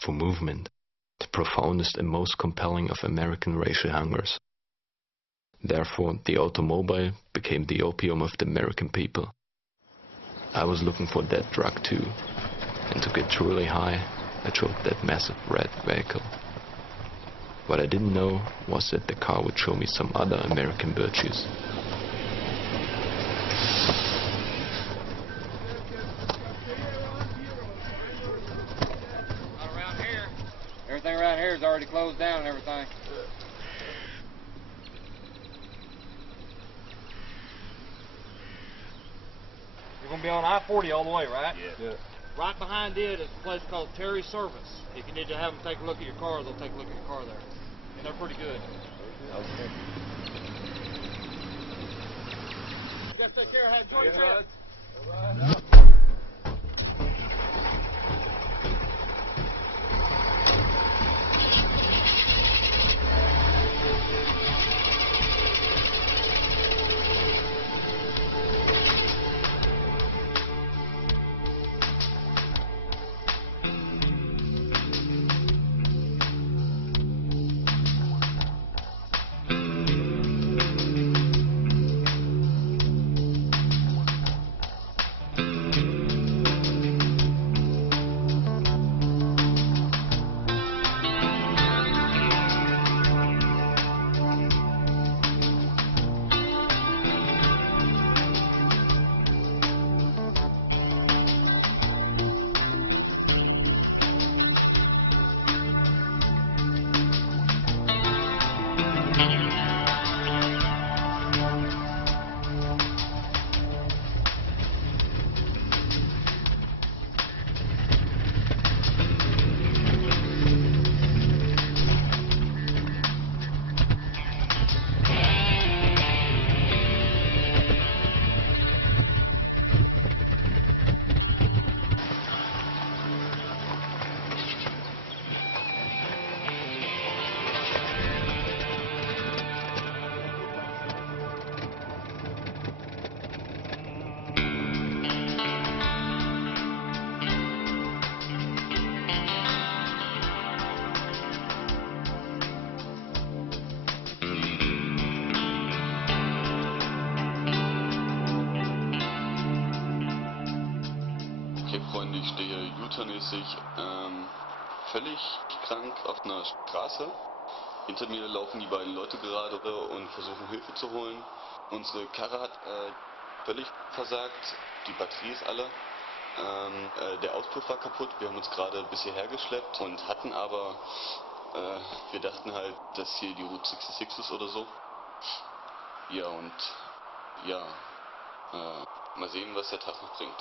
for movement, the profoundest and most compelling of American racial hungers. Therefore, the automobile became the opium of the American people. I was looking for that drug too, and to get truly high, I drove that massive red vehicle. What I didn't know was that the car would show me some other American virtues. Not around here. Everything around here is already closed down and everything. You're going to be on I-40 all the way, right? Yeah. Right behind it is a place called Terry Service. If you need to have them take a look at your car, they'll take a look at your car there. And they're pretty good. Okay. You guys take care. Enjoy your trip. Ich stehe U-Turn-mäßig völlig krank auf einer Straße. Hinter mir laufen die beiden Leute gerade und versuchen Hilfe zu holen. Unsere Karre hat völlig versagt, die Batterie ist alle. Der Auspuff war kaputt, wir haben uns gerade bis hierher geschleppt und hatten aber, wir dachten halt, dass hier die Route 66 ist oder so. Ja und ja, mal sehen, was der Tag noch bringt.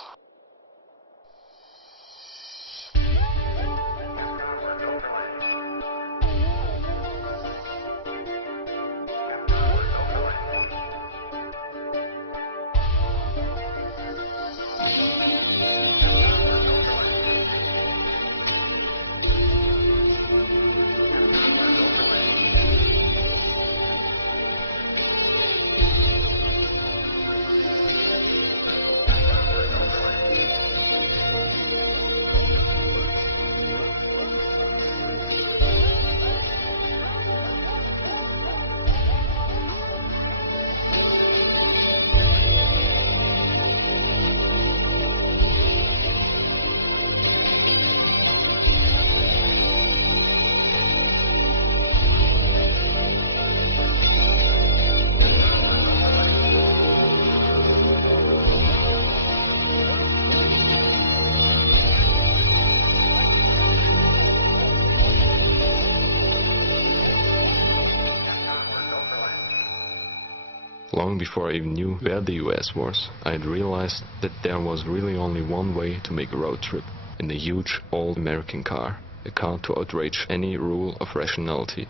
Long before I even knew where the US was, I had realized that there was really only one way to make a road trip, in a huge old American car, a car to outrage any rule of rationality.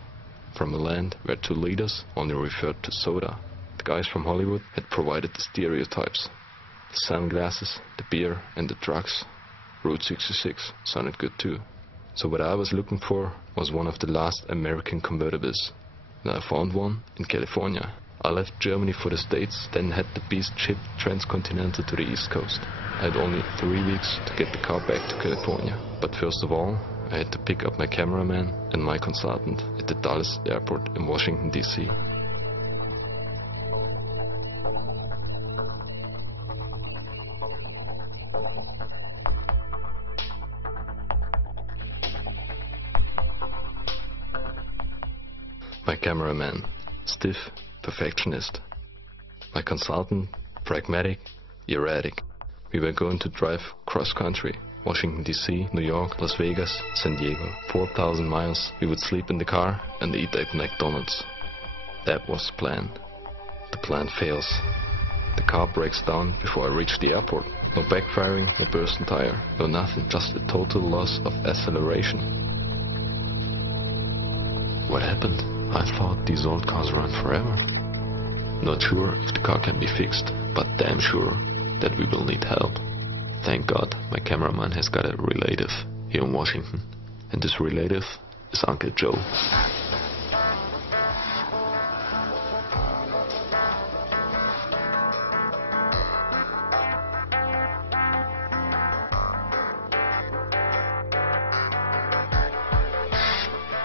From a land where 2 liters only referred to soda, the guys from Hollywood had provided the stereotypes. The sunglasses, the beer and the drugs. Route 66 sounded good too. So what I was looking for was one of the last American convertibles. And I found one in California. I left Germany for the States, then had the beast shipped transcontinental to the East Coast. I had only 3 weeks to get the car back to California. But first of all, I had to pick up my cameraman and my consultant at the Dallas airport in Washington, D.C. My cameraman, stiff, perfectionist. My consultant, pragmatic, erratic. We were going to drive cross-country. Washington, D.C., New York, Las Vegas, San Diego. 4,000 miles. We would sleep in the car and eat at McDonald's. That was the plan. The plan fails. The car breaks down before I reach the airport. No backfiring, no bursten tire, no nothing. Just a total loss of acceleration. What happened? I thought these old cars run forever. Not sure if the car can be fixed, but damn sure that we will need help. Thank God my cameraman has got a relative here in Washington, and this relative is Uncle Joe.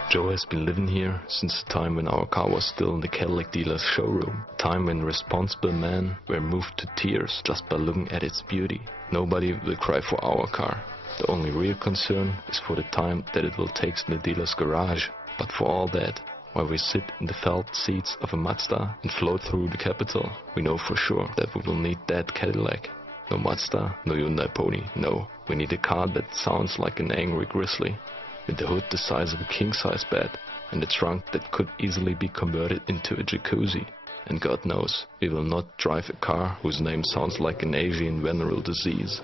Joe has been living here since the time when our car was still in the Cadillac dealer's showroom. A time when responsible men were moved to tears just by looking at its beauty. Nobody will cry for our car. The only real concern is for the time that it will take in the dealer's garage. But for all that, while we sit in the felt seats of a Mazda and float through the capital, we know for sure that we will need that Cadillac. No Mazda, no Hyundai Pony, no. We need a car that sounds like an angry grizzly, with the hood the size of a king-size bed, and a trunk that could easily be converted into a jacuzzi. And God knows, we will not drive a car whose name sounds like an Asian venereal disease.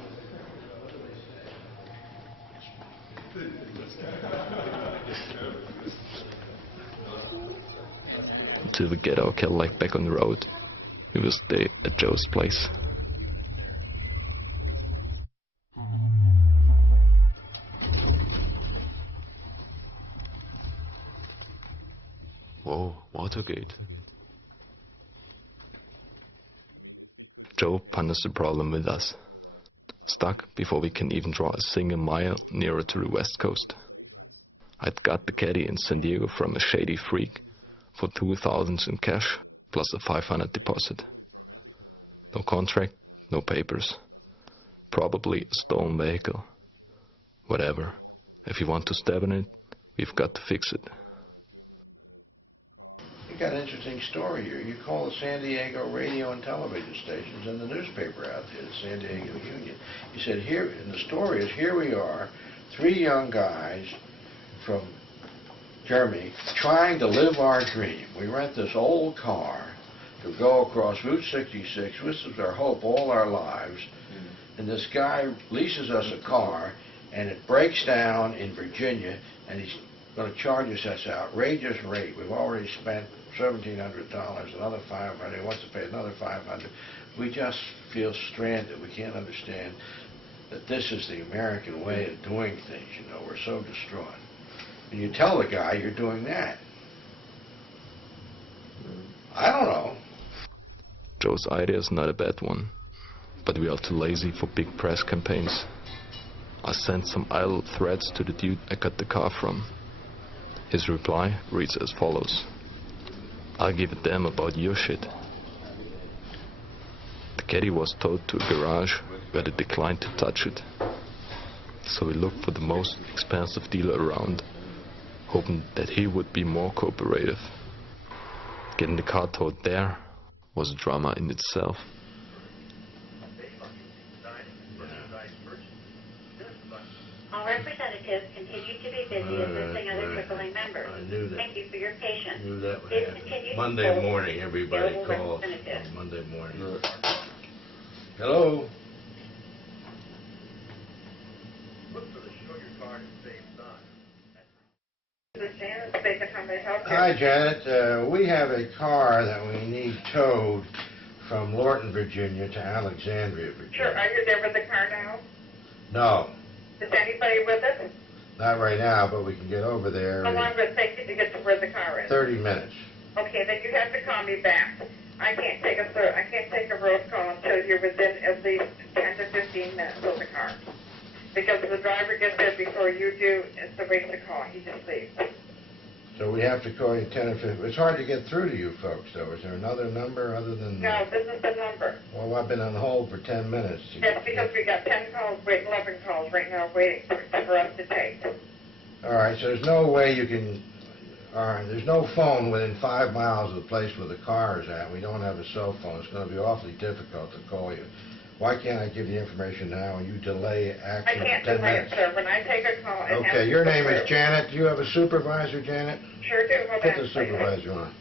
Until we get our Cadillac back on the road, we will stay at Joe's place. Whoa, Watergate. Joe ponders the problem with us. Stuck before we can even draw a single mile nearer to the west coast. I'd got the caddy in San Diego from a shady freak for $2,000 in cash plus a $500 deposit. No contract, no papers. Probably a stolen vehicle. Whatever. If you want to stab in it, we've got to fix it. You got an interesting story here. You call the San Diego radio and television stations and the newspaper out there, the San Diego Union. You said here, and the story is, here we are, three young guys from Germany trying to live our dream. We rent this old car to go across Route 66. This was our hope all our lives. And this guy leases us a car, and it breaks down in Virginia, and he's going to charge us this outrageous rate. We've already spent $1,700, another $500. He wants to pay another $500. We just feel stranded. We can't understand that this is the American way of doing things. You know, we're so distraught. And you tell the guy you're doing that. I don't know. Joe's idea is not a bad one, but we are too lazy for big press campaigns. I sent some idle threats to the dude I got the car from. His reply reads as follows: I'll give a damn about your shit. The caddy was towed to a garage where they declined to touch it. So we looked for the most expensive dealer around, hoping that he would be more cooperative. Getting the car towed there was a drama in itself. All representatives continue to be busy assisting other trickling members. I knew that. Thank you for your patience. I knew that would Please happen. continue to Monday hold morning, everybody available calls representatives. on Monday morning. Hello? Hi, Janet. We have a car that we need towed from Lorton, Virginia to Alexandria, Virginia. Sure. Are you there with the car now? No, Is anybody with it? not right now, but we can get over there How long in will it take you to get to where the car is? 30 minutes. Okay, then you have to call me back. I can't take a road call until you're within at least 10 to 15 minutes of the car. Because if the driver gets there before you do, it's a waste of call. He just leaves. So we have to call you 10 or 15. It's hard to get through to you folks, though. Is there another number other than... No, this is the number. Well, I've been on hold for 10 minutes. That's because we got 10 calls, 11 calls right now waiting for us to take. All right, so there's no way you can... All right, there's no phone within 5 miles of the place where the car is at. We don't have a cell phone. It's going to be awfully difficult to call you. Why can't I give you information now and you delay action I can't 10 delay minutes? it, sir. When I take a call, it has Okay, to your go name is through. Janet. Do you have a supervisor, Janet? Sure do. Hold Put on, the please. supervisor on.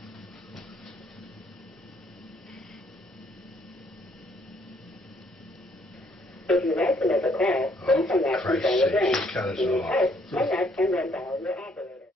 If you'd like to make a call, please hang up and Christ's try sake, again. she cut us Please off. hold, hang up and then dial your operator.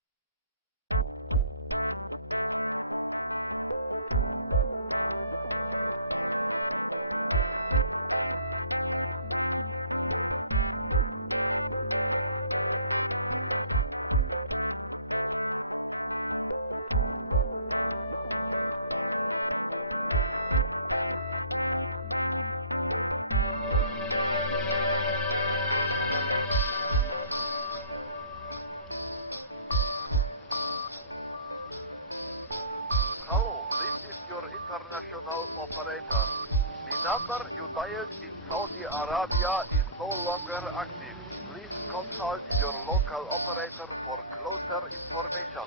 Hello, this is your international operator. The number you dialed in Saudi Arabia is no longer active. Please consult your local operator for closer information.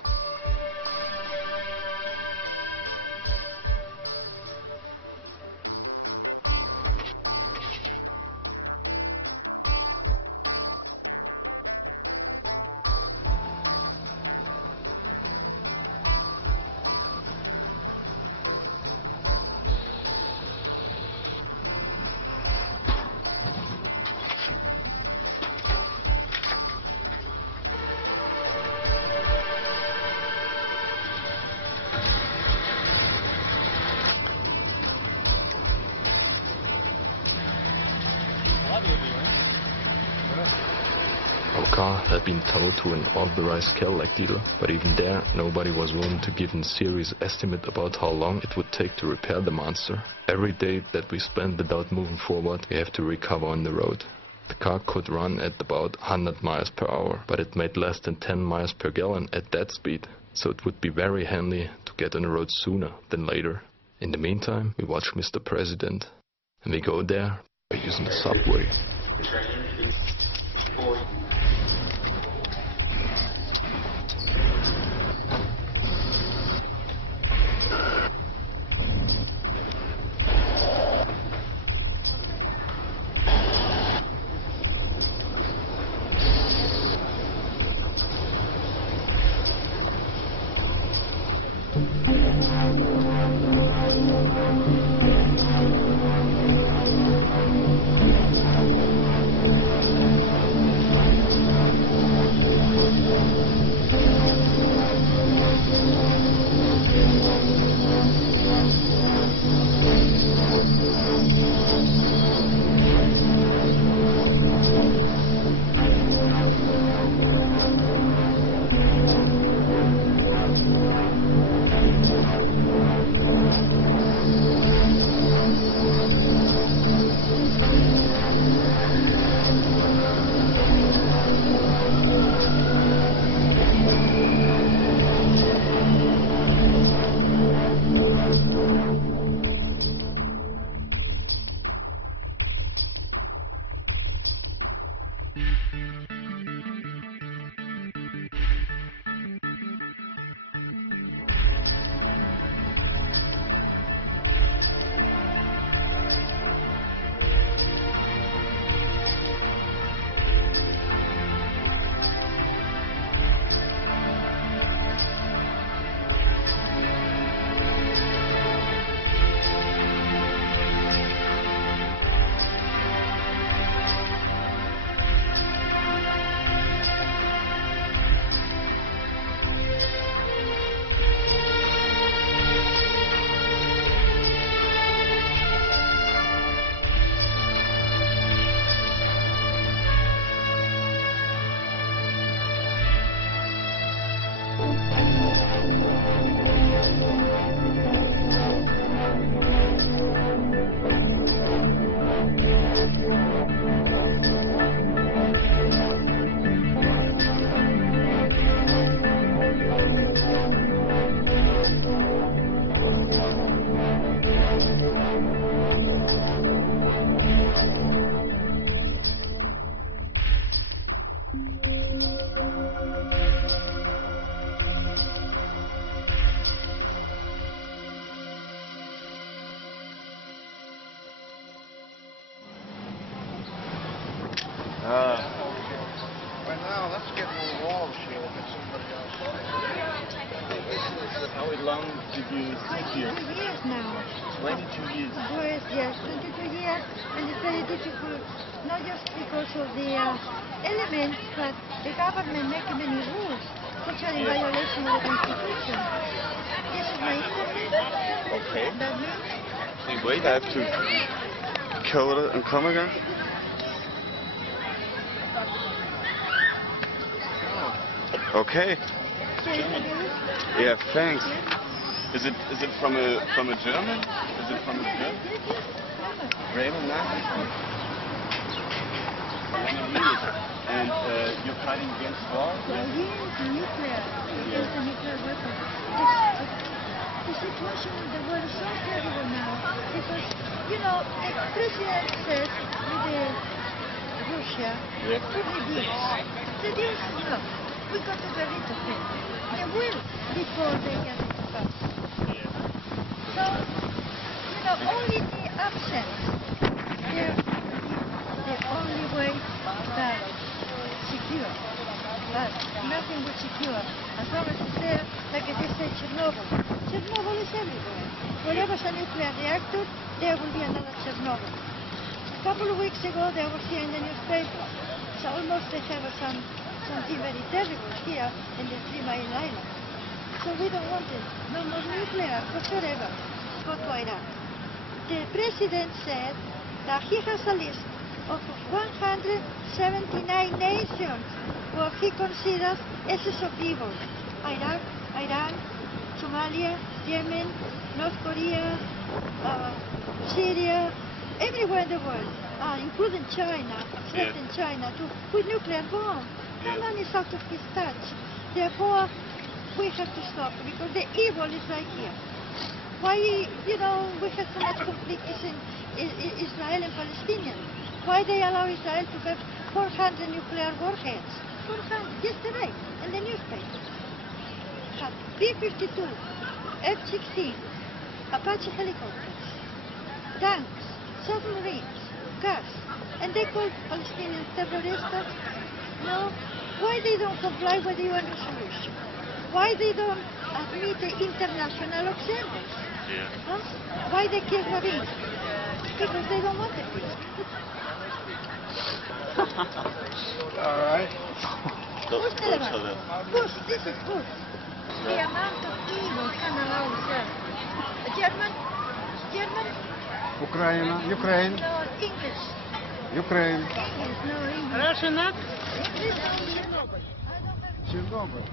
Our car had been towed to an authorized Cadillac dealer, but even there nobody was willing to give a serious estimate about how long it would take to repair the monster. Every day that we spent without moving forward, we have to recover on the road. The car could run at about 100 miles per hour, but it made less than 10 miles per gallon at that speed, so it would be very handy to get on the road sooner than later. In the meantime, we watch Mr. President, and we go there by using the subway. Well, now let's get more walls here. We'll get somebody else. How long did you sit here? 22 years now. 22 years. Yes, 22 years, and it's very difficult, not just because of the elements, but the government making many rules, which are in violation of the Constitution. This is my internet. Okay. That means... Hey, wait, I have to kill it and come again. Okay. Yeah, thanks. Is it from a German? Is it from a German? Bremen, nice. And you're fighting against war? Against nuclear. Against the nuclear weapons. The situation in the world is so terrible now because, you know, the president says with Russia, put the deals. The deals, no. We got to get rid of them. They will before they get into power. So, you know, only the absence, they're the only way that secure. But nothing will secure as long as it's there, like they say Chernobyl. Chernobyl is everywhere. Wherever there's a nuclear reactor, there will be another Chernobyl. A couple of weeks ago, they were here in the newspaper. So almost they have something very terrible here in the 3 Mile Island. So we don't want it. No more nuclear whatsoever. Go to Iraq. The president said that he has a list of 179 nations what he considers essence of evil. Iraq, Iran, Somalia, Yemen, North Korea, Syria, everywhere in the world, including China, threatening China with nuclear bomb. No man is out of his touch. Therefore, we have to stop because the evil is right here. Why, you know, we have so much conflict in Israel and Palestinians. Why they allow Israel to have 400 nuclear warheads? 400, yesterday, in the newspaper. Have B-52, F-16, Apache helicopters, tanks, submarines, gas, and they call Palestinians terrorists. No, why they don't comply with the UN resolution? Why they don't admit the international observers? Huh? Why they kill Rabin? Because they don't want the peace. All right. Push, this is push. The amount of evil can allow itself. German? Ukraine. No, English. Ukraine. English, no, English. Russian, not? English, Chernobyl.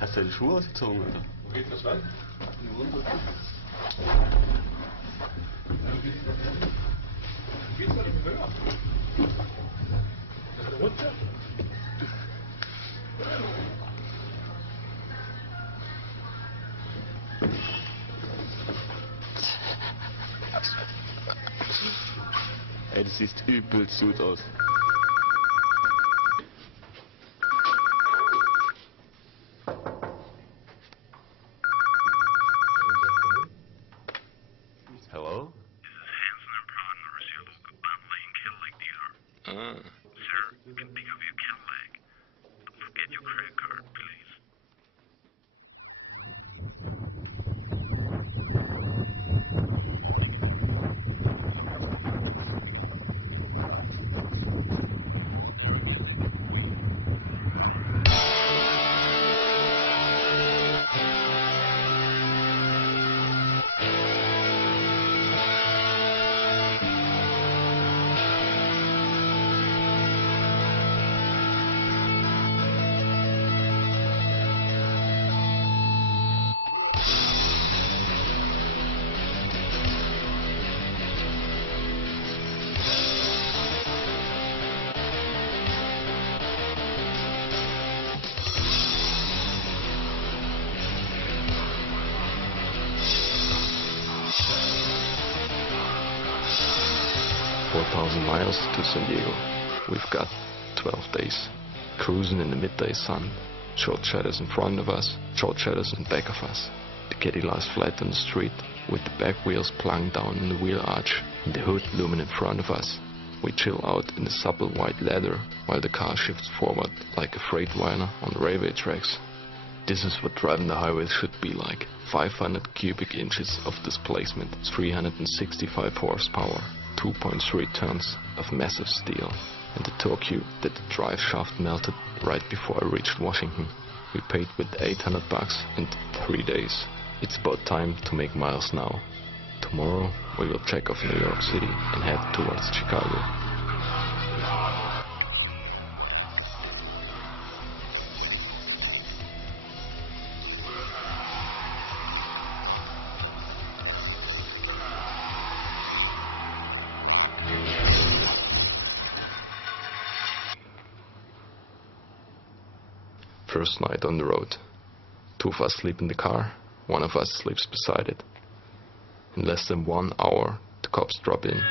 Hast du deine Schuhe ausgezogen, oder? Wo geht das rein? Geht's da nicht höher? Runter? Ey, du siehst übelst gut aus. Hello? This is Hanson. I'm proud to receive a local Bentley in Cadillac dealer. Sir, can pick up your Cadillac. Don't forget your credit card, please. 4,000 miles to San Diego. We've got 12 days. Cruising in the midday sun. Short shadows in front of us, short shadows in back of us. The caddy lies flat on the street, with the back wheels plunged down in the wheel arch, and the hood looming in front of us. We chill out in the supple white leather, while the car shifts forward like a freight liner on railway tracks. This is what driving the highways should be like. 500 cubic inches of displacement, 365 horsepower, 2.3 tons of massive steel, and the torque that the drive shaft melted right before I reached Washington. We paid with $800 in 3 days. It's about time to make miles now. Tomorrow we will check off New York City and head towards Chicago. First night on the road. 2 of us sleep in the car, 1 of us sleeps beside it. In less than 1 hour, the cops drop in.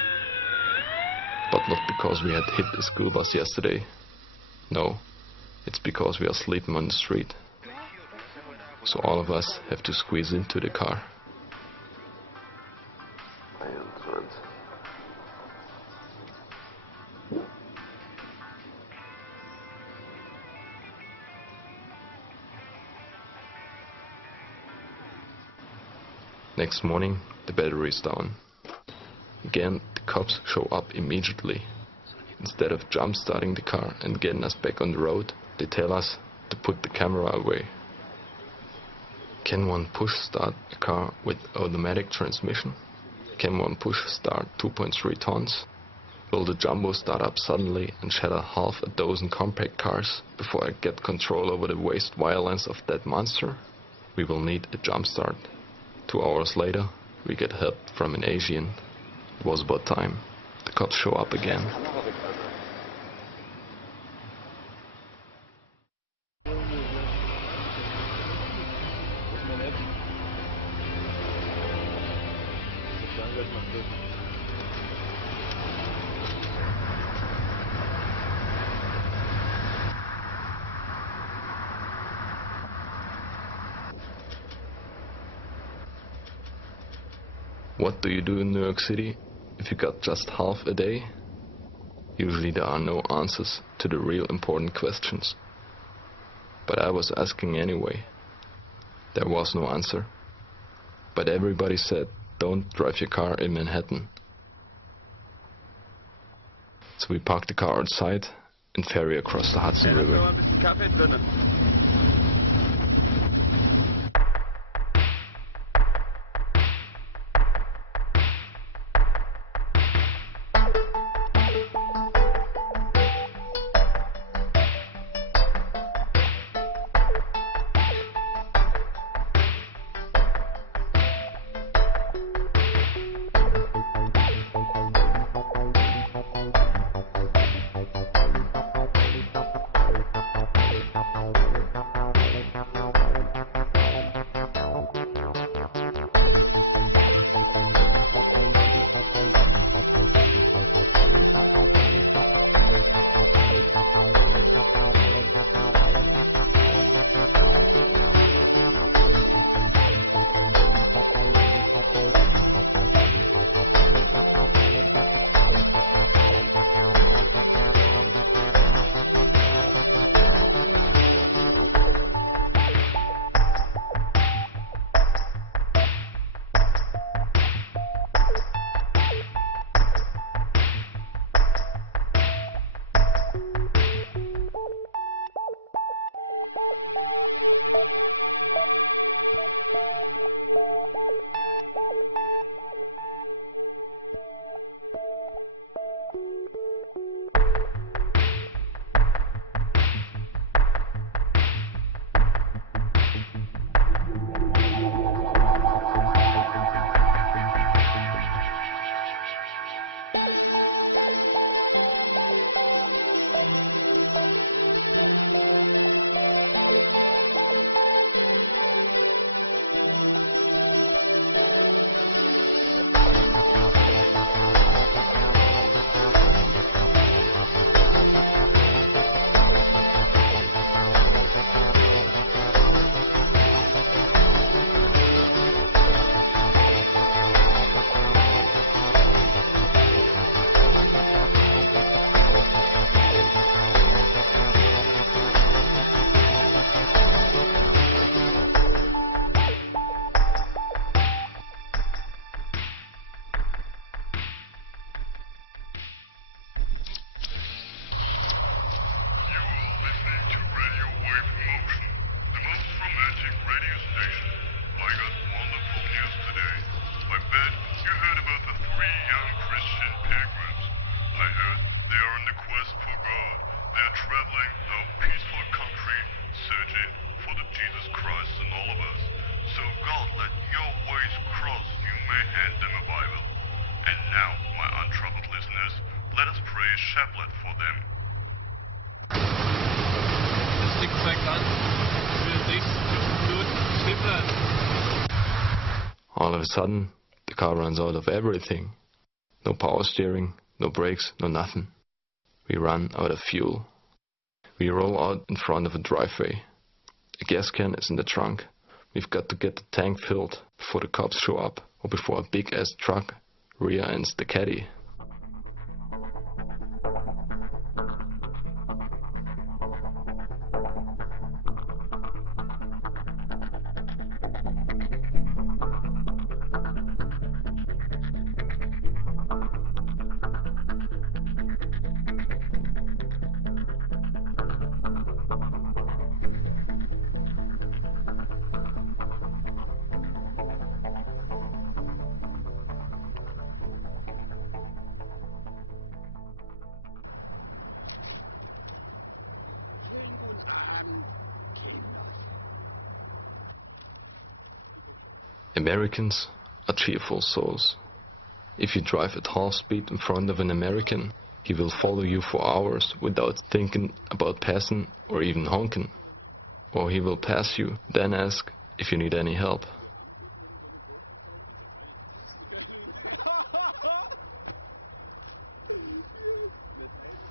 But not because we had hit a school bus yesterday. No, it's because we are sleeping on the street. So all of us have to squeeze into the car. Next morning, the battery is down. Again, the cops show up immediately. Instead of jump-starting the car and getting us back on the road, they tell us to put the camera away. Can one push-start a car with automatic transmission? Can one push-start 2.3 tons? Will the jumbo start up suddenly and shatter half a dozen compact cars before I get control over the waste violence of that monster? We will need a jump-start. 2 hours later, we get help from an Asian. It was about time. The cops show up again. What do you do in New York City if you got just half a day? Usually there are no answers to the real important questions. But I was asking anyway. There was no answer. But everybody said, don't drive your car in Manhattan. So we parked the car outside and ferry across the Hudson River. traveling a peaceful country searching for the Jesus Christ in all of us. So God, let your ways cross, you may hand them a Bible. And now, my untroubled listeners, let us pray a chaplet for them. All of a sudden, the car runs out of everything. No power steering, no brakes, no nothing. We run out of fuel. We roll out in front of a driveway. A gas can is in the trunk. We've got to get the tank filled before the cops show up, or before a big-ass truck rear-ends the caddy. Americans are cheerful souls. If you drive at half speed in front of an American, he will follow you for hours without thinking about passing or even honking. Or he will pass you, then ask if you need any help.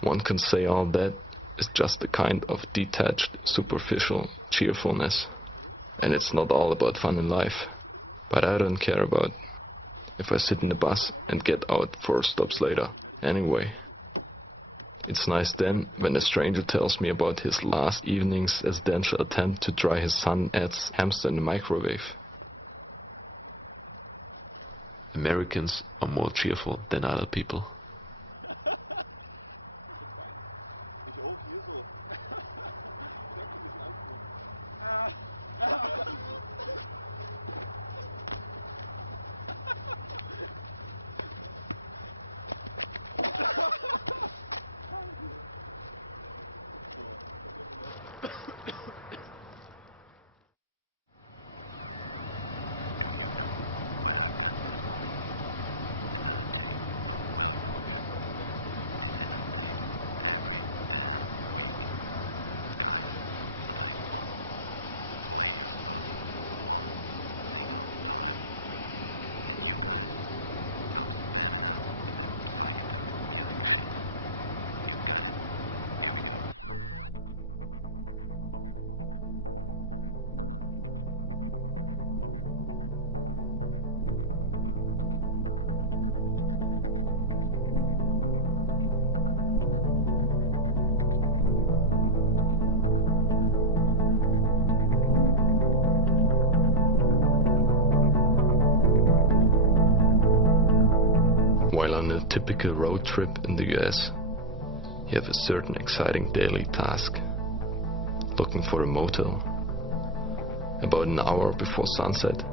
One can say all that is just a kind of detached, superficial cheerfulness. And it's not all about fun in life. But I don't care about if I sit in the bus and get out 4 stops later. Anyway, it's nice then when a stranger tells me about his last evening's accidental attempt to dry his son's hamster in the microwave. Americans are more cheerful than other people. While on a typical road trip in the US, you have a certain exciting daily task: looking for a motel. About an hour before sunset,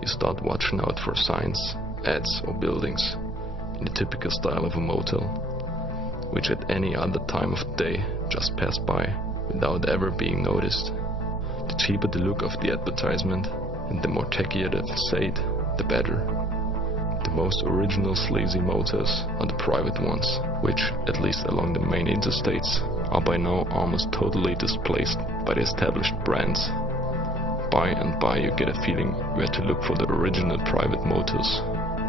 you start watching out for signs, ads or buildings in the typical style of a motel, which at any other time of day just pass by without ever being noticed. The cheaper the look of the advertisement and the more tackier the facade, the better. The most original sleazy motels are the private ones, which, at least along the main interstates, are by now almost totally displaced by the established brands. By and by you get a feeling where to look for the original private motels.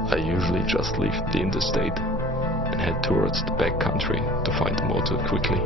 I usually just leave the interstate and head towards the back country to find a motel quickly.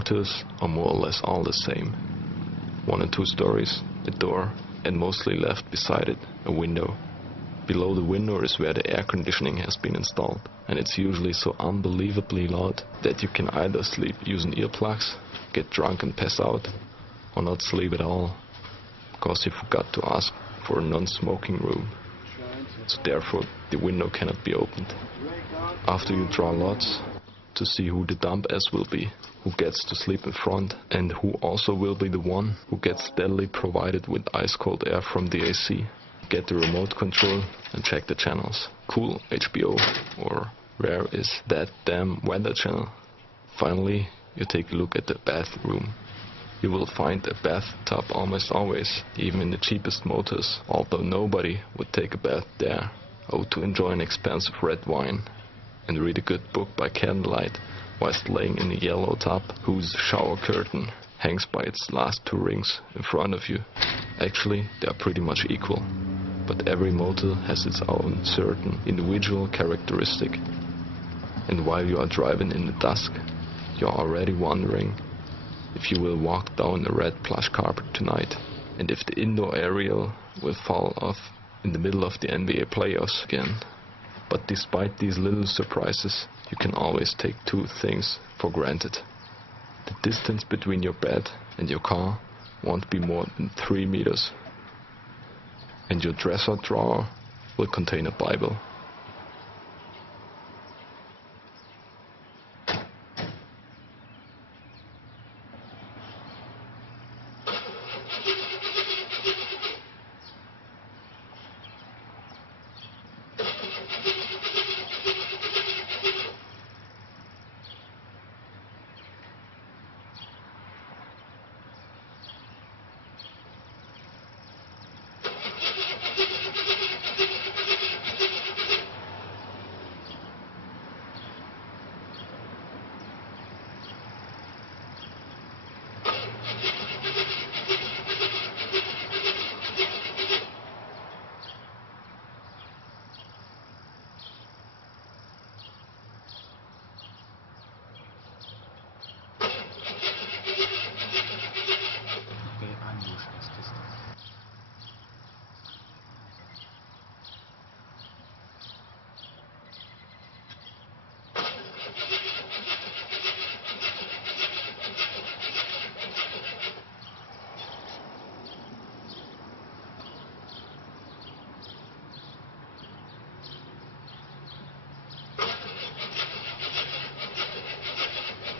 motors are more or less all the same. 1 or 2 stories, a door, and mostly left beside it, a window. Below the window is where the air conditioning has been installed, and it's usually so unbelievably loud that you can either sleep using earplugs, get drunk and pass out, or not sleep at all, because you forgot to ask for a non-smoking room. So therefore the window cannot be opened. After you draw lots to see who the dumb ass will be, who gets to sleep in front, and who also will be the one who gets steadily provided with ice cold air from the AC, get the remote control and check the channels. Cool, HBO, or where is that damn weather channel? Finally, you take a look at the bathroom. You will find a bathtub almost always, even in the cheapest motors, although nobody would take a bath there. Oh, to enjoy an expensive red wine and read a good book by candlelight whilst laying in a yellow tub whose shower curtain hangs by its last 2 rings in front of you. Actually, they are pretty much equal, but every motor has its own certain individual characteristic. And while you are driving in the dusk, you are already wondering if you will walk down a red plush carpet tonight, and if the indoor aerial will fall off in the middle of the NBA playoffs again. But despite these little surprises, you can always take 2 things for granted. The distance between your bed and your car won't be more than 3 meters, and your dresser drawer will contain a Bible.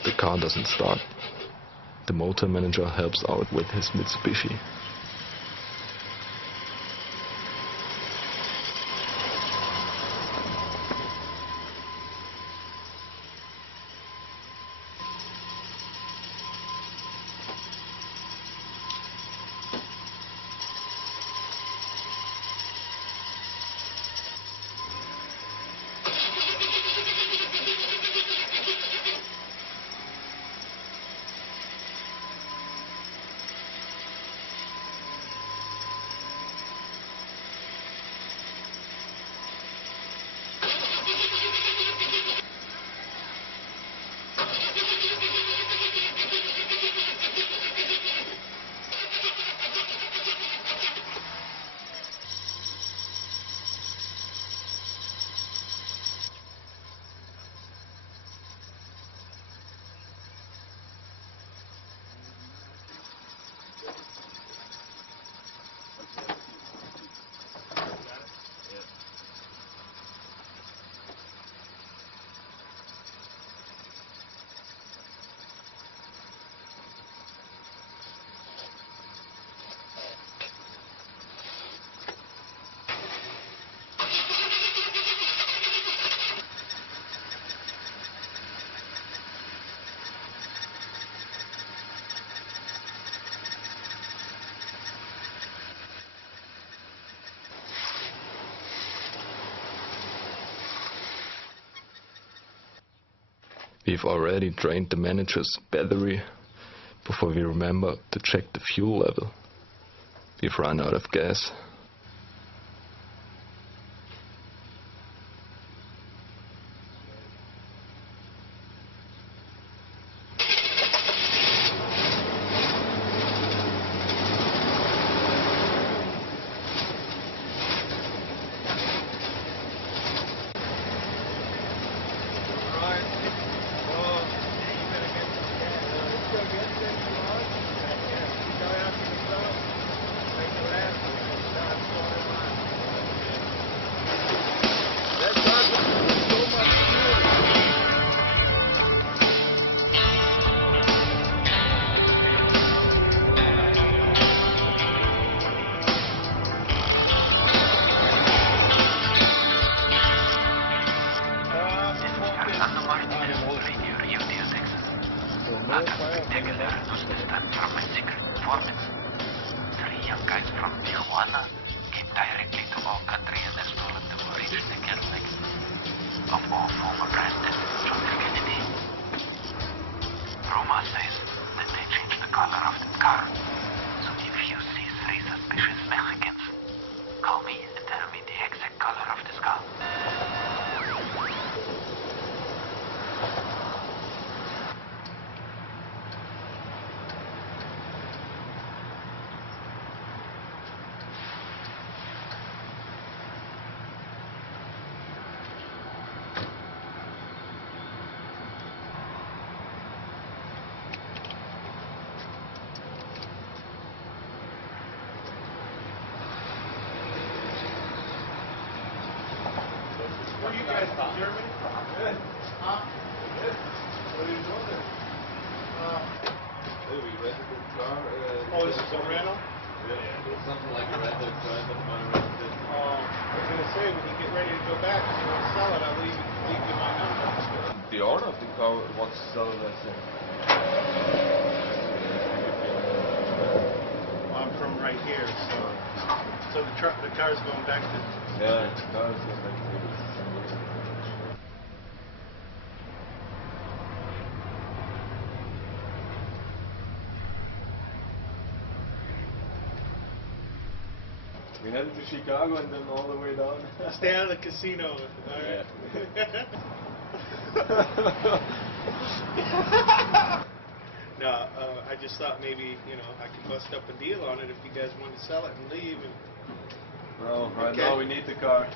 The car doesn't start. The motor manager helps out with his Mitsubishi. We've already drained the manager's battery before we remember to check the fuel level. We've run out of gas. guys from Tijuana came directly to our country and have stolen the original Cadillac of our former president, John F. Kennedy. Rumor says that they changed the color of the car. So if you see three suspicious Mexicans, call me and tell me the exact color of this car. Where are you guys from, Germany? Good. Huh? Good. What are you doing there? We rented a car. Oh, this is a rental? Yeah, something like a rental car, but my rented. I was going to say, when you get ready to go back, if you want to sell it, I'll leave you my number. The owner of the car wants to sell it, I think. Well, I'm from right here, so the car's going back to... Yeah, the car is going back to... We headed to Chicago and then all the way down. Stay out of the casino. All right. No, I just thought maybe, I could bust up a deal on it if you guys wanted to sell it and leave. Well, right now we need the car.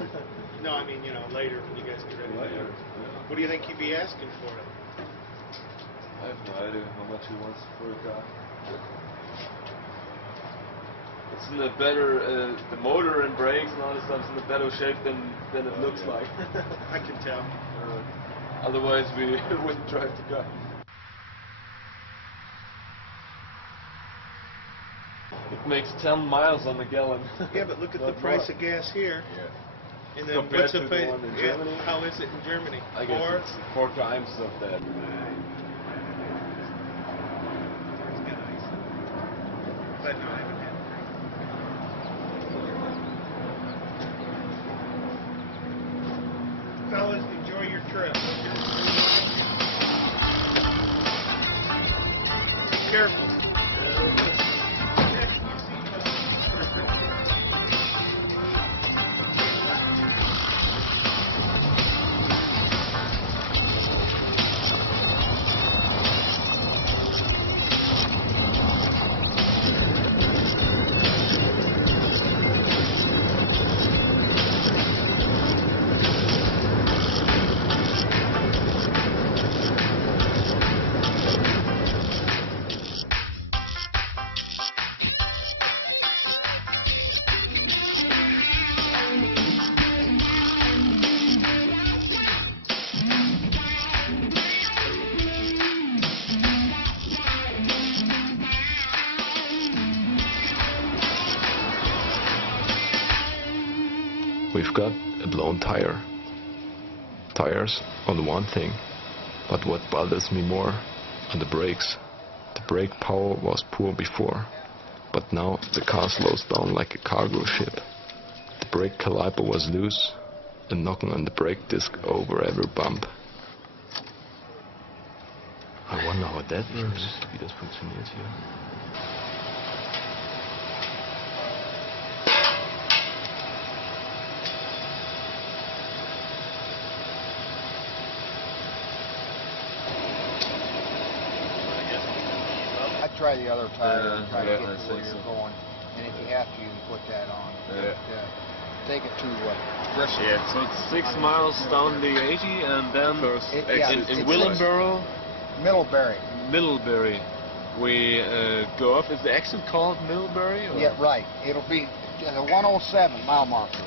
No, I mean, later when you guys get ready. Later, yeah. What do you think you'd be asking for it? I have no idea how much he wants for a car. It's in a better, the motor and brakes and all this stuff's in a better shape than it looks like. I can tell. Otherwise we wouldn't drive the car. It makes 10 miles on the gallon. Yeah, but look at the price of gas here. Yeah. And then compared what's to the the one in Germany? How is it in Germany? I guess it's 4 times of that. But no, I haven't had it. Fellas, enjoy your trip. Careful. We've got a blown tire. Tires are the one thing, but what bothers me more are the brakes. The brake power was poor before, but now the car slows down like a cargo ship. The brake caliper was loose and knocking on the brake disc over every bump. I wonder how that works, wie das funktioniert hier. I'd try the other tire and try to get to where you're going. And if you have to, you can put that on. Take it to Bristol. Yeah, so it's 6 miles down the 80 and then in Willenboro? Middlebury. Middlebury. We go up. Is the exit called Middlebury? Or? Yeah, right. It'll be the 107 mile marker.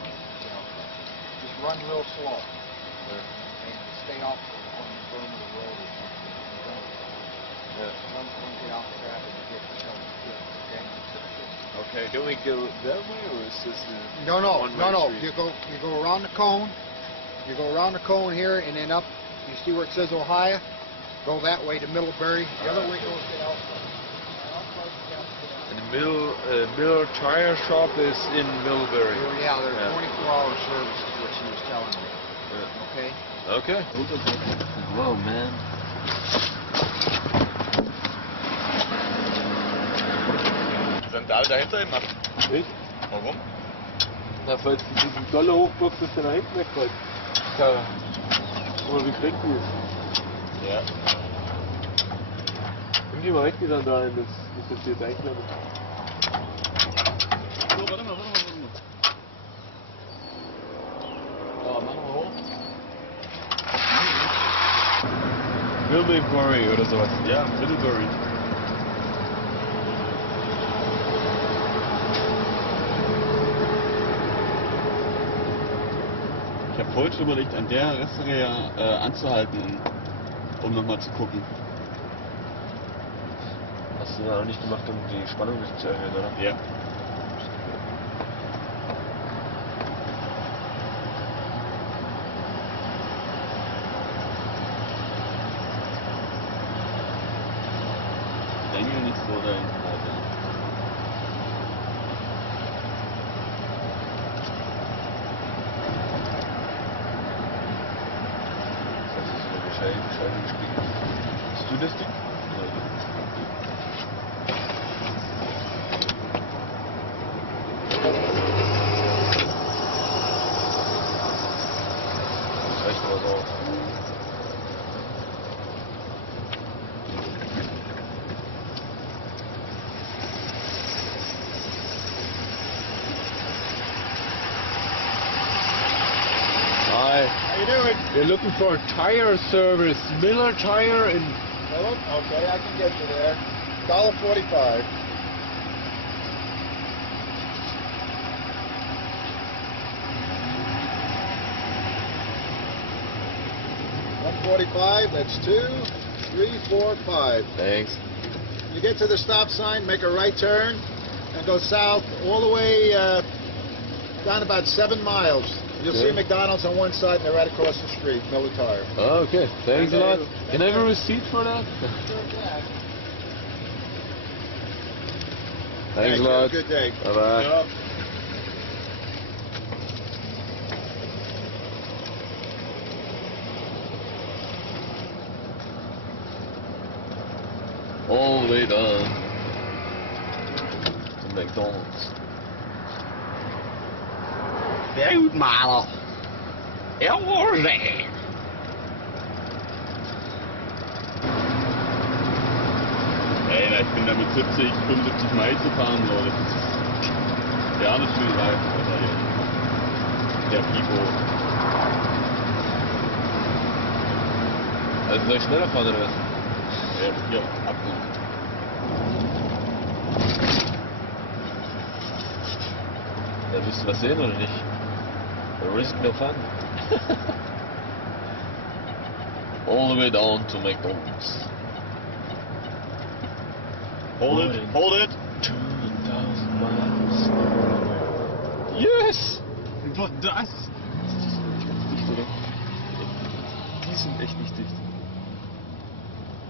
Just run real slow. And stay off on the berm of the road or something. Don't get off the track and get yourself killed, okay? Okay, can we go that way or is this No. street? You go around the cone. You go around the cone here and then up. You see where it says Ohio? Go that way to Middlebury. The other way goes to Elkhart. And Miller Tire Shop is in Millbury. Yeah, they're 24-hour service is what she was telling me. Okay? Okay. Whoa, man. Sind alle dahinter hin? Ich? Warum? Na, falls du diesen Dollar hochboxt, dass der nach hinten wegfällt. Ja. Oder wie kriegt die es? Ja. Nimm die mal recht wieder da rein, das jetzt hier einklemmen. So, warte mal. Ja, machen wir hoch. Middlebury oder sowas. Ja, Middlebury. Ich habe vorhin schon überlegt, an der Restaurant anzuhalten, um nochmal zu gucken. Hast du da noch nicht gemacht, um die Spannung ein bisschen zu erhöhen, oder? Ja. Denke nicht so dahin weiter. Das ist so eine Scheibe gespielt. Hast du das Ding? Das reicht aber so. Hi. How you doing? We're looking for a tire service. Miller Tire in... Okay, I can get you there. $1.45. $1.45, that's 2, 3, 4, 5. Thanks. You get to the stop sign, make a right turn, and go south all the way down about 7 miles. You'll see McDonald's on one side, and they're right across the street, Miller Tire. Oh, okay. Thanks a lot. Can I have a receipt for that? Thanks a lot. Have a good day. Bye-bye. Yeah. All the way down to McDonald's. Sehr gut, Maler. Jawohl, sehr. Ey, ich bin da mit 70, 75 Meilen zu fahren, so. Das ist ja nicht viel weit. Der Pico. Also soll ich schneller fahren oder was? Ja, hier, abnehmen. Da willst du was sehen oder nicht? Risk no fun. All the way down to McDonald's. Hold it, hold it! 2,000 miles. Yes! Was das? Dicht, oder? Die sind echt nicht dicht.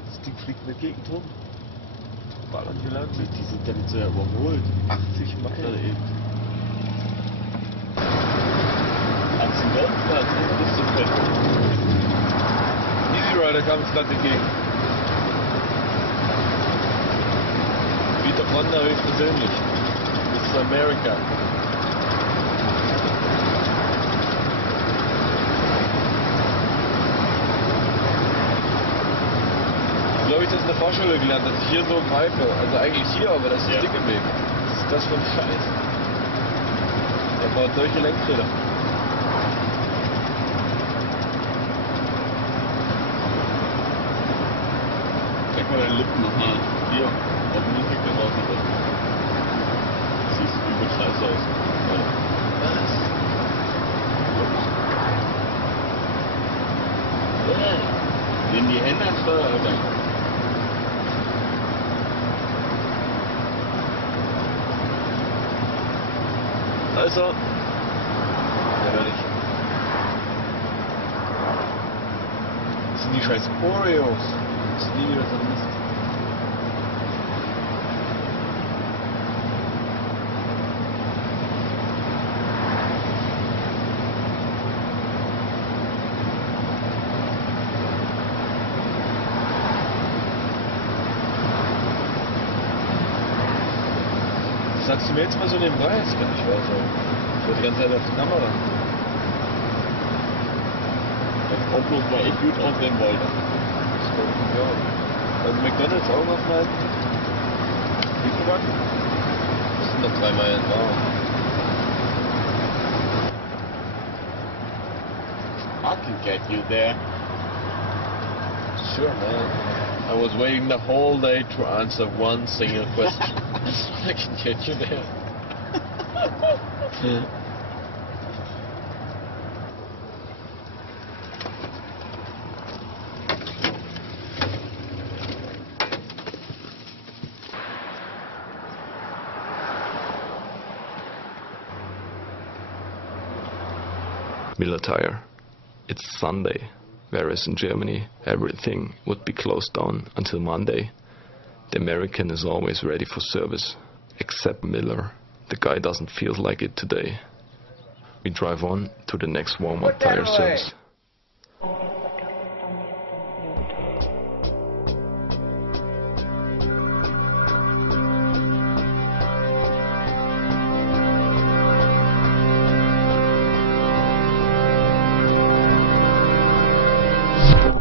Das Ding fliegt in der Gegend rum. Ballern hier lang. Die sind ja nicht so überholt. 80 Meilen eben. Hast du Golf? Ja, das ist so fett. Easy Rider kam uns gerade entgegen. Peter Fonda rief persönlich. Mr. America. So habe ich das in der Fahrschule gelernt, dass ich hier so greife. Also eigentlich hier, aber das ist dick im Weg. Was ist das für ein Scheiß? Der baut solche Lenkräder. Check mal deine Lippen nochmal. Hier, auf dem Musik da draußen. Siehst übel scheiße aus. Ja. Was? Nimm die Hände ans Steuer, Alter. Also. Ja, gar nicht. Das sind die scheiß Oreos. Das sind die, was am Mist. sagst du mir jetzt mal so den Preis? Kann ich weiß auch. Ich war die ganze Zeit auf die Kamera. Ob bloß mal echt gut aussehen wollte. Das kann ich nicht glauben. Also McDonalds auch noch mal. Wie gebacken? Das sind noch 3 Meilen da. I can get you there. Sure, man. I was waiting the whole day to answer one single question. I can get you there. Miller Tire. It's Sunday, whereas in Germany everything would be closed down until Monday. The American is always ready for service, except Miller. The guy doesn't feel like it today. We drive on to the next Walmart tire service.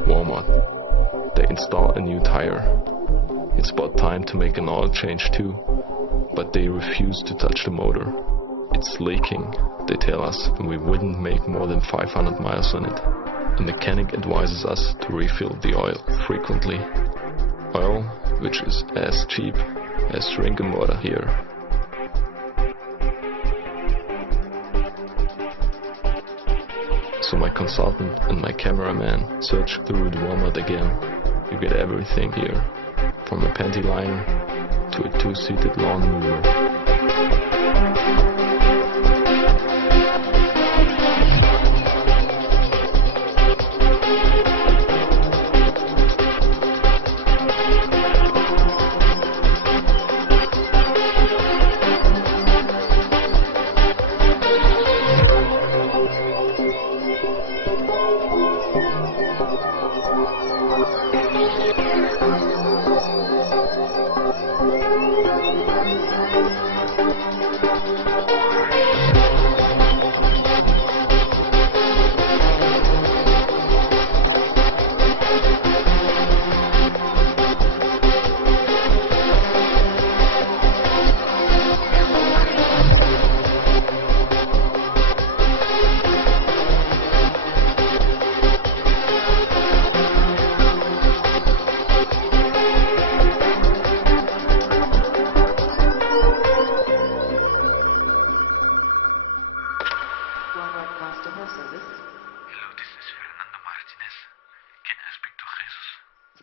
Walmart. They install a new tire. It's about time to make an oil change too, but they refuse to touch the motor. It's leaking, they tell us, and we wouldn't make more than 500 miles on it. The mechanic advises us to refill the oil frequently. Oil, which is as cheap as drinking water here. So my consultant and my cameraman search through the Walmart again. You get everything here, from a panty liner to a 2-seated lawn mower.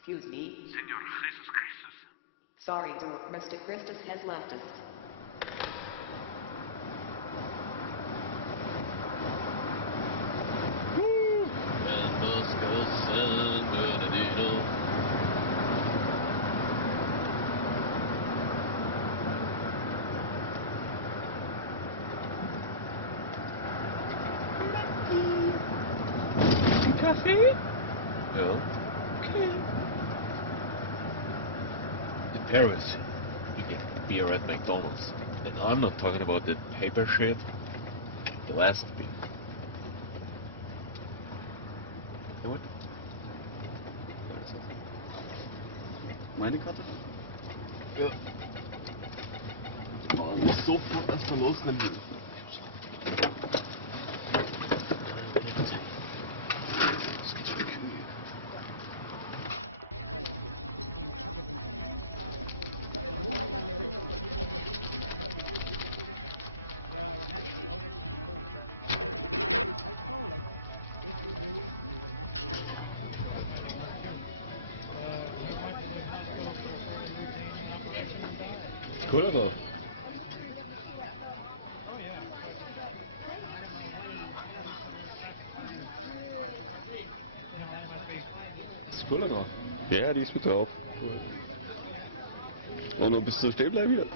Excuse me. Senor Jesus Christus. Sorry, sir. Mr. Christus has left us. Kaffee? Ja. Okay. In Paris, you get beer at McDonald's. And I'm not talking about the paper shit. Glass of beer. Ja, what? Was ist das? Meine Karte? Ja. Oh, muss sofort erstmal losrennen. Cool drauf. Ist Cola drauf? Ja, die ist mit drauf. Cool. Und dann bist du stehen bleiben hier.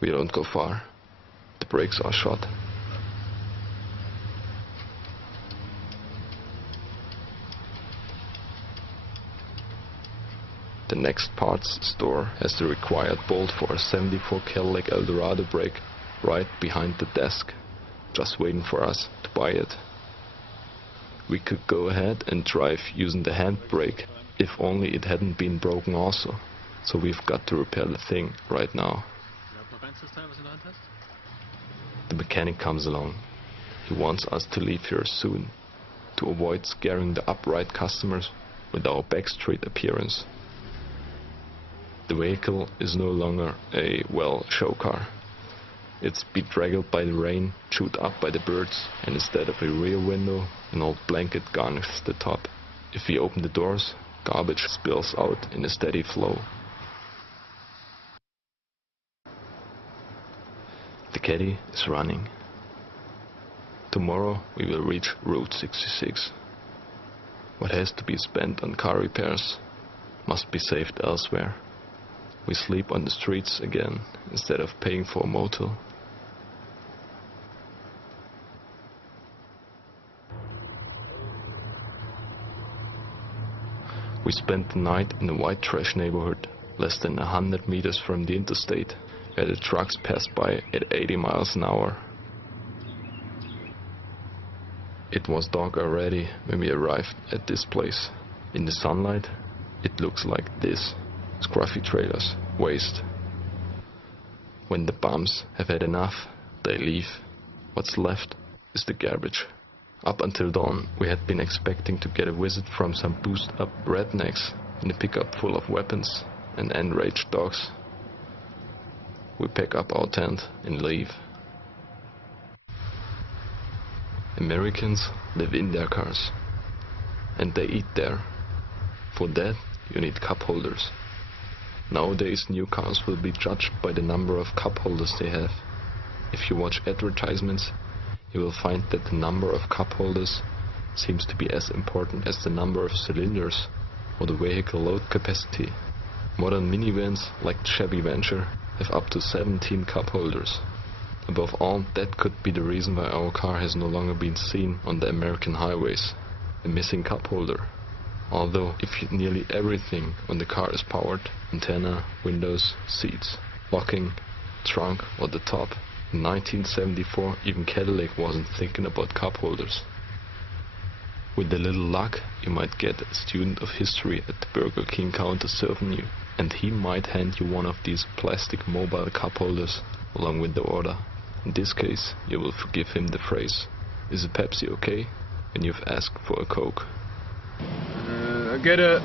We don't go far. The brakes are shot. The next parts store has the required bolt for a 74 Cadillac Eldorado brake right behind the desk, just waiting for us to buy it. We could go ahead and drive using the handbrake, if only it hadn't been broken also. So we've got to repair the thing right now. The mechanic comes along. He wants us to leave here soon, to avoid scaring the upright customers with our backstreet appearance. The vehicle is no longer a, well, show car. It's bedraggled by the rain, chewed up by the birds, and instead of a rear window, an old blanket garnishes the top. If we open the doors, garbage spills out in a steady flow. The caddy is running. Tomorrow we will reach Route 66. What has to be spent on car repairs must be saved elsewhere. We sleep on the streets again instead of paying for a motel. We spent the night in a white trash neighborhood less than 100 meters from the interstate, where the trucks passed by at 80 miles an hour. It was dark already when we arrived at this place. In the sunlight, it looks like this. Scruffy trailers, waste. When the bums have had enough, they leave. What's left is the garbage. Up until dawn, we had been expecting to get a visit from some boozed-up rednecks in a pickup full of weapons and enraged dogs. We pack up our tent and leave. Americans live in their cars, and they eat there. For that, you need cup holders. Nowadays, new cars will be judged by the number of cup holders they have. If you watch advertisements, you will find that the number of cup holders seems to be as important as the number of cylinders or the vehicle load capacity. Modern minivans like the Chevy Venture have up to 17 cup holders. Above all, that could be the reason why our car has no longer been seen on the American highways, a missing cup holder. Although if nearly everything on the car is powered, antenna, windows, seats, locking, trunk or the top, in 1974 even Cadillac wasn't thinking about cup holders. With a little luck, you might get a student of history at the Burger King counter serving you, and he might hand you one of these plastic mobile cup holders along with the order. In this case, you will forgive him the phrase, "Is a Pepsi okay?" when you've asked for a Coke. I get a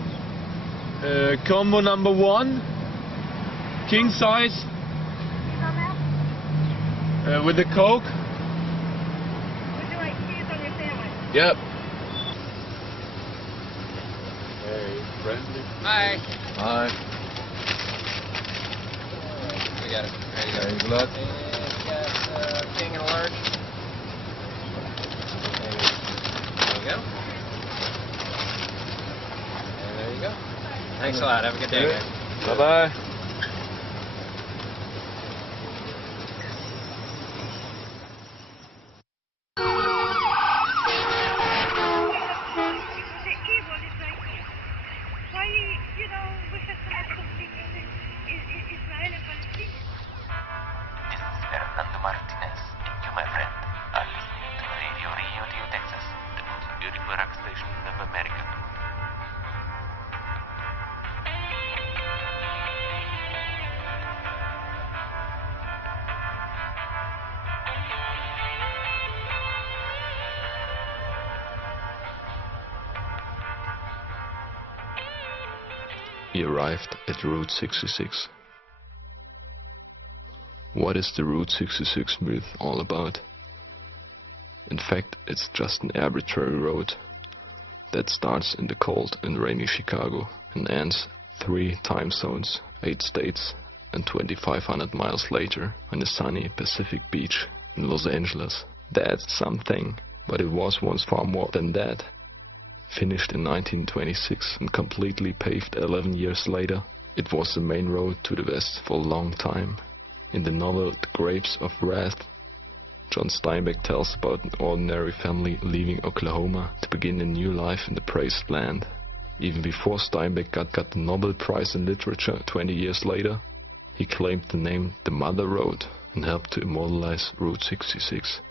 combo number 1, king size, with a Coke. Would you like cheese on your sandwich? Yep. Hey, friendly. Hi. Hi. We got it. There you go. Thanks a lot. And got king and a large. There you go. And there you go. Thanks a lot. Have a good day, guys. Bye-bye. We arrived at Route 66. What is the Route 66 myth all about? In fact, it's just an arbitrary road that starts in the cold and rainy Chicago and ends 3 time zones, 8 states, and 2,500 miles later on the sunny Pacific beach in Los Angeles. That's something, but it was once far more than that. Finished in 1926 and completely paved 11 years later, it was the main road to the west for a long time. In the novel The Grapes of Wrath, John Steinbeck tells about an ordinary family leaving Oklahoma to begin a new life in the praised land. Even before Steinbeck got the Nobel Prize in Literature 20 years later, he claimed the name The Mother Road and helped to immortalize Route 66.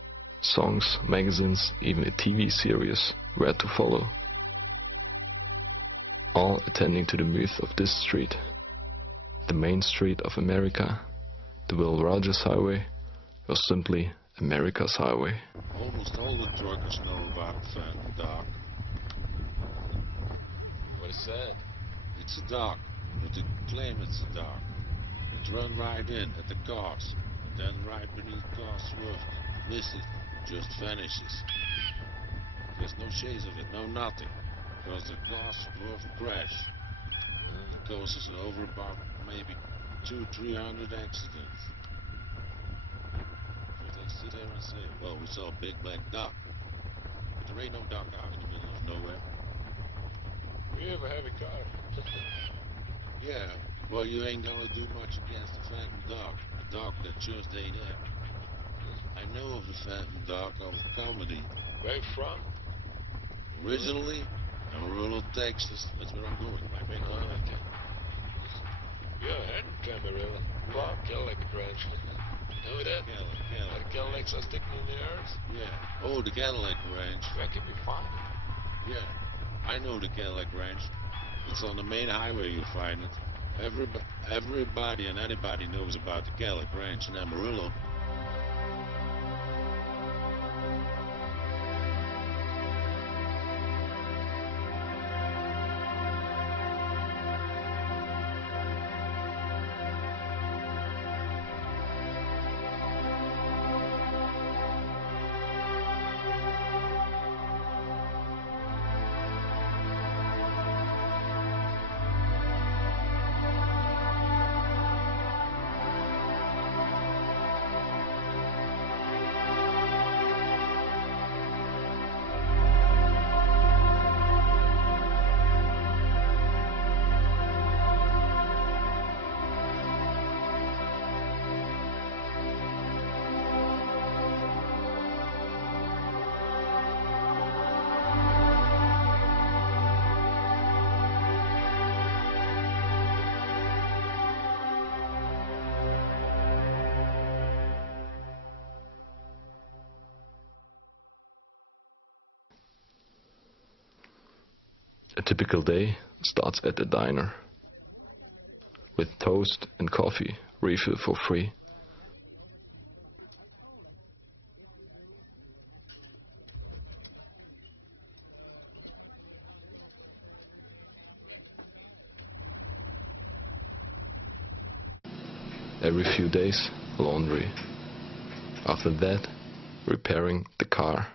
Songs, magazines, even a TV series were to follow, all attending to the myth of this street. The main street of America, the Will Rogers Highway, was simply America's highway. Almost all the truckers know about Phantom Dock. What is that? It's a dock, but they claim it's a dock. It's run right in at the cars, and then right beneath cars swerved. Miss it, just vanishes. There's no chase of it, no nothing, because the cars swerved crash. It causes over about maybe 200-300 accidents. So they sit there and say, well, we saw a big black dock. But there ain't no dock out in the middle of nowhere. We have a heavy car. Yeah, well, you ain't gonna do much against the Phantom Dock, a dock that just ain't there. I know of the Phantom Dock of comedy. Where you from? Originally, Amarillo, Texas. That's where I'm going, right back home. Okay. Yeah, and Amarillo. Wow, Cadillac Ranch. Know that? Cadillac. The Cadillacs are sticking in the earth? Yeah. Oh, the Cadillac Ranch. Where can we find it? Yeah. I know the Cadillac Ranch. It's on the main highway you'll find it. Everybody and anybody knows about the Cadillac Ranch in Amarillo. A typical day starts at the diner, with toast and coffee, refill for free. Every few days, laundry. After that, repairing the car.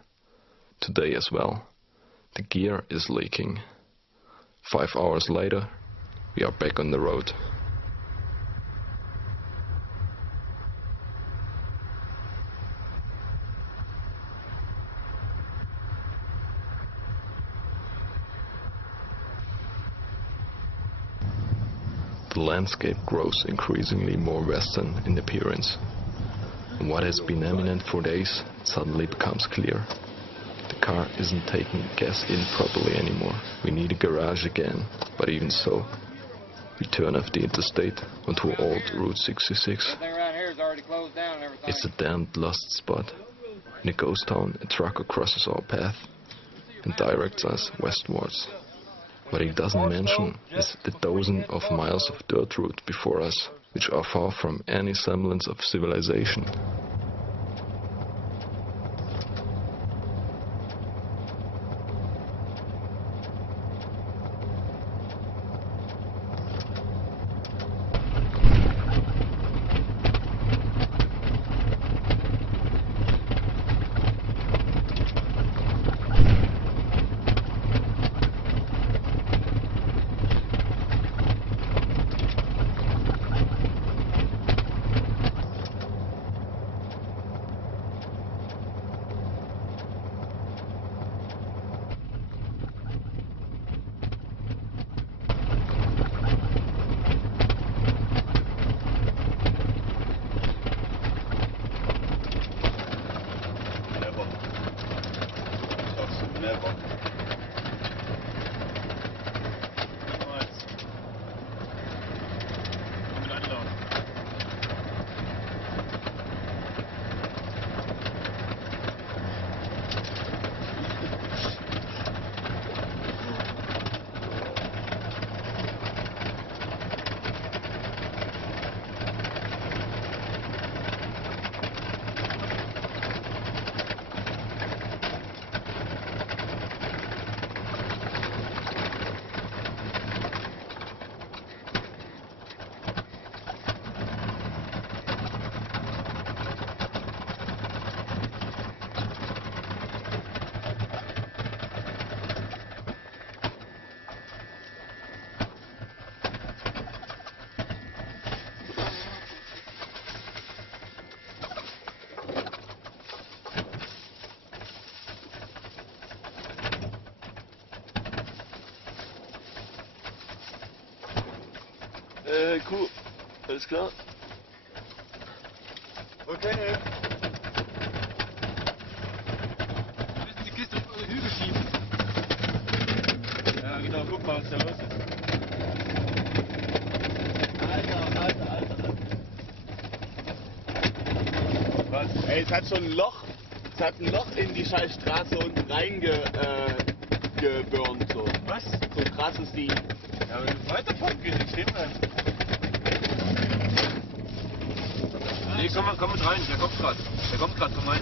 Today as well. The gear is leaking. 5 hours later, we are back on the road. The landscape grows increasingly more western in appearance. And what has been eminent for days suddenly becomes clear. The car isn't taking gas in properly anymore. We need a garage again, but even so, we turn off the interstate onto old Route 66. Everything around here is already closed down and everything. It's a damned lost spot. In a ghost town, a trucker crosses our path and directs us westwards. What he doesn't mention is the dozen of miles of dirt route before us, which are far from any semblance of civilization. Alles klar. Okay. Wir müssen die Kiste auf den Hügel schieben. Ja, genau, guck mal, was da los ist. Alter. Was? Ey, es hat schon ein Loch. Es hat ein Loch in die Scheißstraße unten reingebürnt. So. Was? So krass ist die. Ja, aber du weiter gehen, nicht stehen bleiben. Nee, komm mit rein, der kommt grad, komm rein.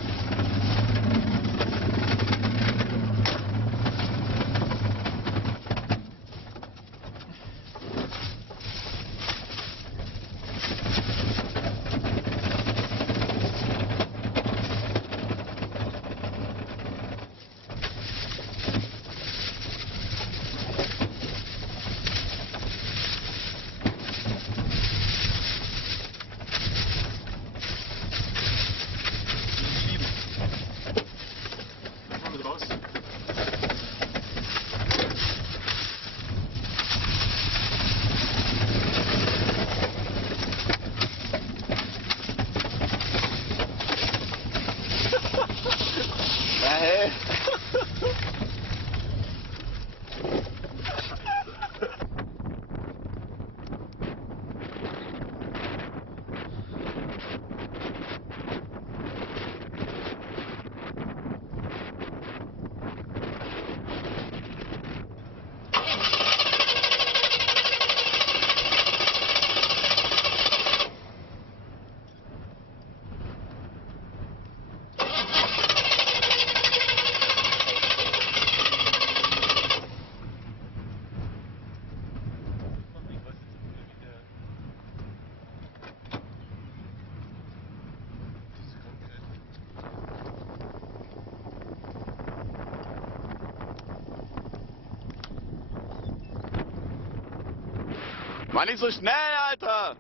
Mann, nicht so schnell, Alter!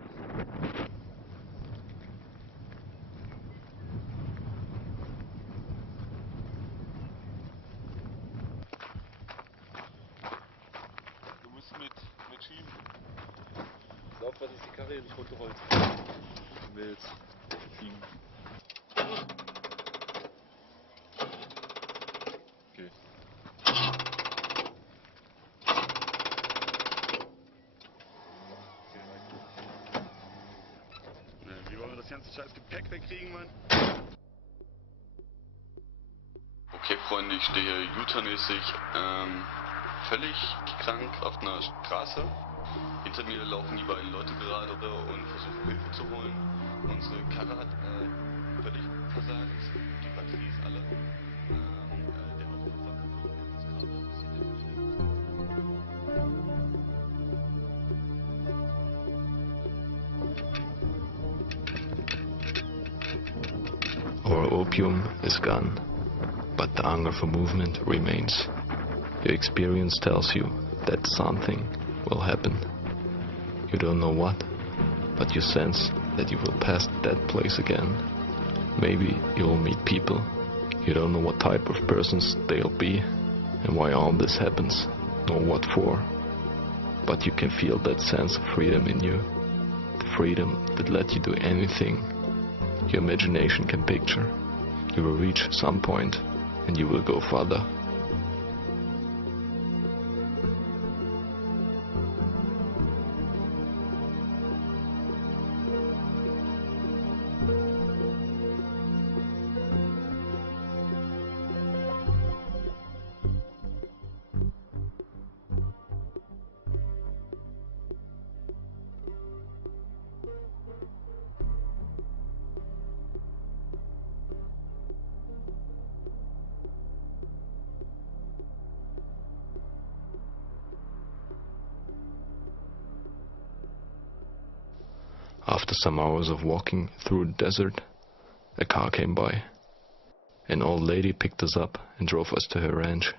Du musst mit schieben. Pass auf, dass die Karre hier nicht runterrollt. Wenn wir jetzt fliegen. Okay. Wie wollen wir das ganze scheiß Gepäck wegkriegen, Mann? Okay, Freunde, ich stehe hier U-Turn-mäßig völlig krank auf einer Straße. Hinter mir laufen die beiden Leute gerade und versuchen Hilfe zu holen. Unsere Karre hat völlig versagt. Die Batterie ist alle. Der Autofahrer versucht uns gerade ein bisschen Our opium is gone, but the hunger for movement remains. Your experience tells you that something will happen. You don't know what, but you sense that you will pass that place again. Maybe you will meet people. You don't know what type of persons they'll be and why all this happens, nor what for. But you can feel that sense of freedom in you. The freedom that lets you do anything your imagination can picture. You will reach some point and you will go further. After some hours of walking through the desert, a car came by. An old lady picked us up and drove us to her ranch.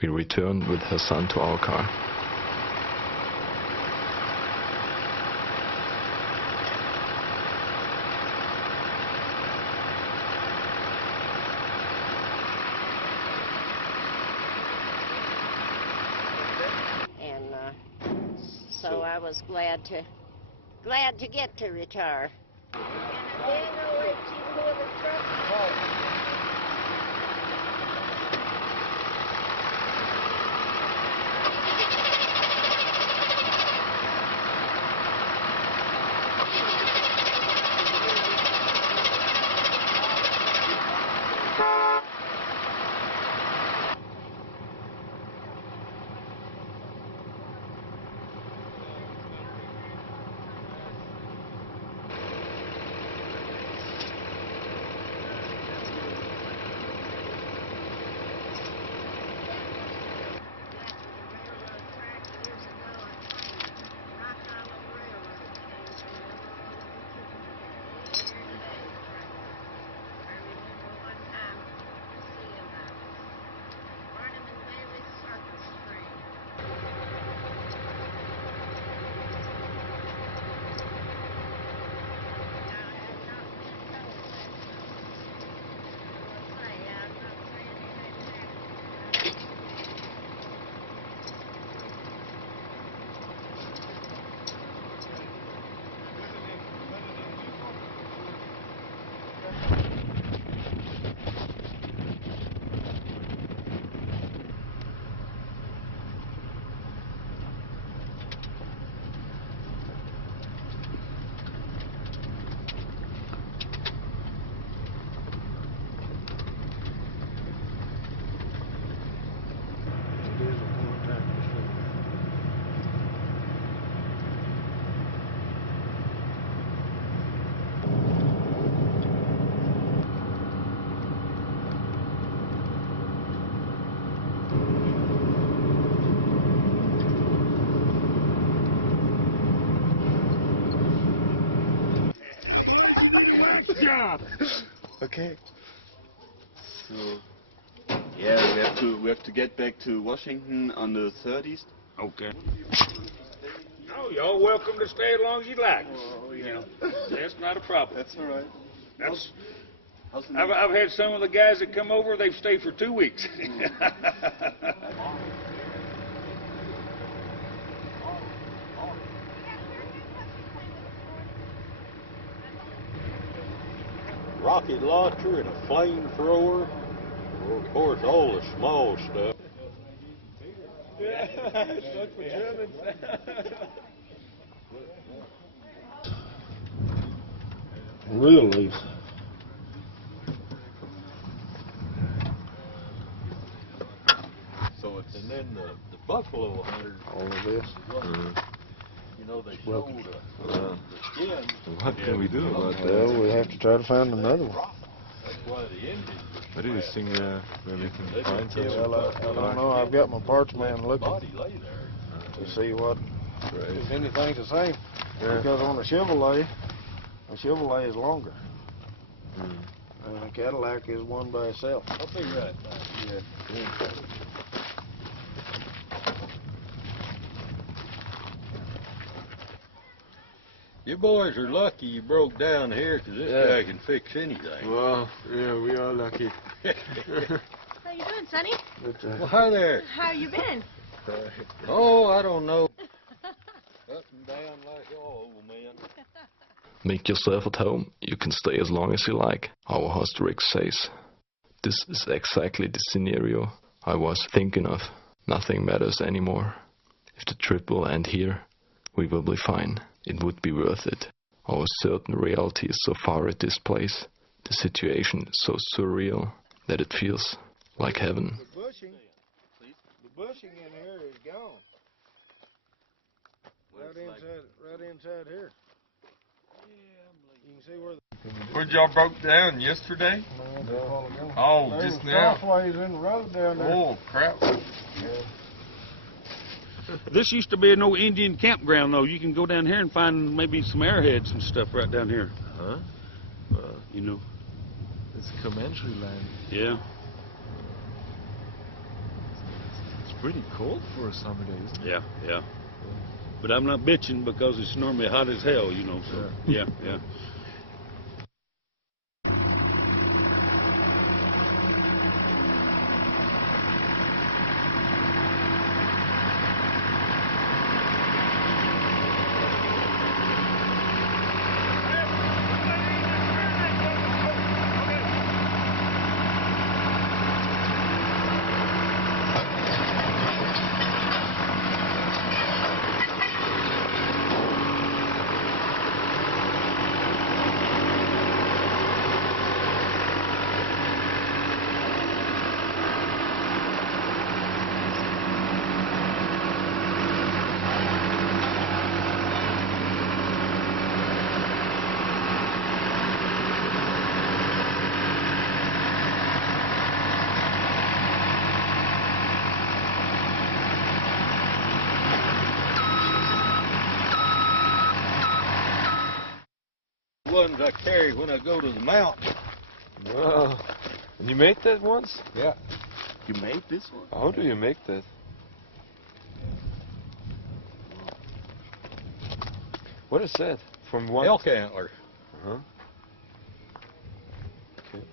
We returned with her son to our car. And so I was glad to glad to get to retire. Okay. So, yeah, we have to get back to Washington on the 30th. Okay. Oh, y'all welcome to stay as long as you like. Oh, yeah. You know, that's not a problem. That's all right. I've had some of the guys that come over, they've stayed for 2 weeks. Rocket launcher and a flamethrower. Well, of course, all the small stuff. Stuck for Germans. Really? So it's and then the buffalo hunters. All of this. You know, they showed the skin. What can we do about that? Well, we have to try to find another one. That's why the Indians What do you think where we can find such Well, I don't know. I've got my parts man looking body lay there. to see what if anything's the same. Yeah. Because on a Chevrolet is longer. And a Cadillac is one by itself. I'll be right back. Yeah. You boys are lucky you broke down here, 'cause this guy can fix anything. Well, yeah, we are lucky. How you doing, Sonny? Well, hi there. How you been? Oh, I don't know. Up and down like all old men. Make yourself at home. You can stay as long as you like, our host Rick says. This is exactly the scenario I was thinking of. Nothing matters anymore. If the trip will end here, we will be fine. It would be worth it. Our certain reality is so far at this place. The situation is so surreal that it feels like heaven. The bushing in here is gone. Right inside here. You can see where Where'd y'all broke down yesterday? Oh, there's just now. Crossways in the road down there. Oh, crap. This used to be an old Indian campground, though. You can go down here and find maybe some airheads and stuff right down here. Huh? You know. It's Comanche land. Yeah. It's pretty cold for a summer day, isn't it? Yeah. But I'm not bitching because it's normally hot as hell, you know. So yeah. ones I carry when I go to the mountain. Wow. And you made that once? Yeah. You made this one? How do you make that? What is that? From what? Elk antler. Uh-huh. Okay.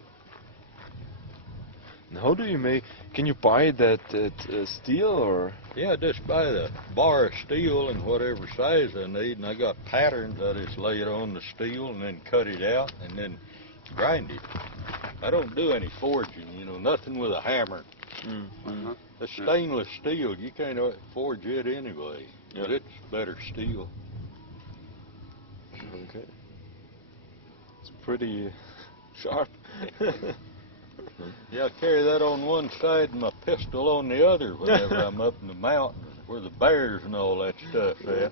And how do you make? Can you buy that steel or? Yeah, just buy the bar of steel and whatever size I need, and I got patterns. I just lay it on the steel and then cut it out and then grind it. I don't do any forging, you know, nothing with a hammer. Mm-hmm. The stainless steel, you can't forge it anyway, but it's better steel. Okay. It's pretty sharp. Yeah, I carry that on one side and my pistol on the other whenever I'm up in the mountains where the bears and all that stuff's at.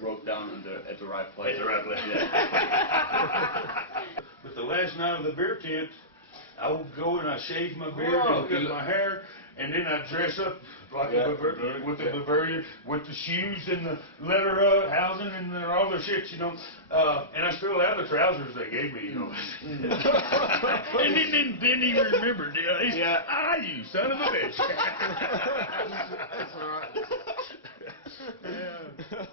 Broke down at the right place. At the right place, yeah. But the last night of the beer tent, I would go and I shave my beard and cut my hair, and then I'd dress up like a Bavarian, with the Bavarian, with the shoes and the leather housing and all the shit, you know. And I still have the trousers they gave me, you know. And then he remembered, you son of a bitch. That's all right. Yeah.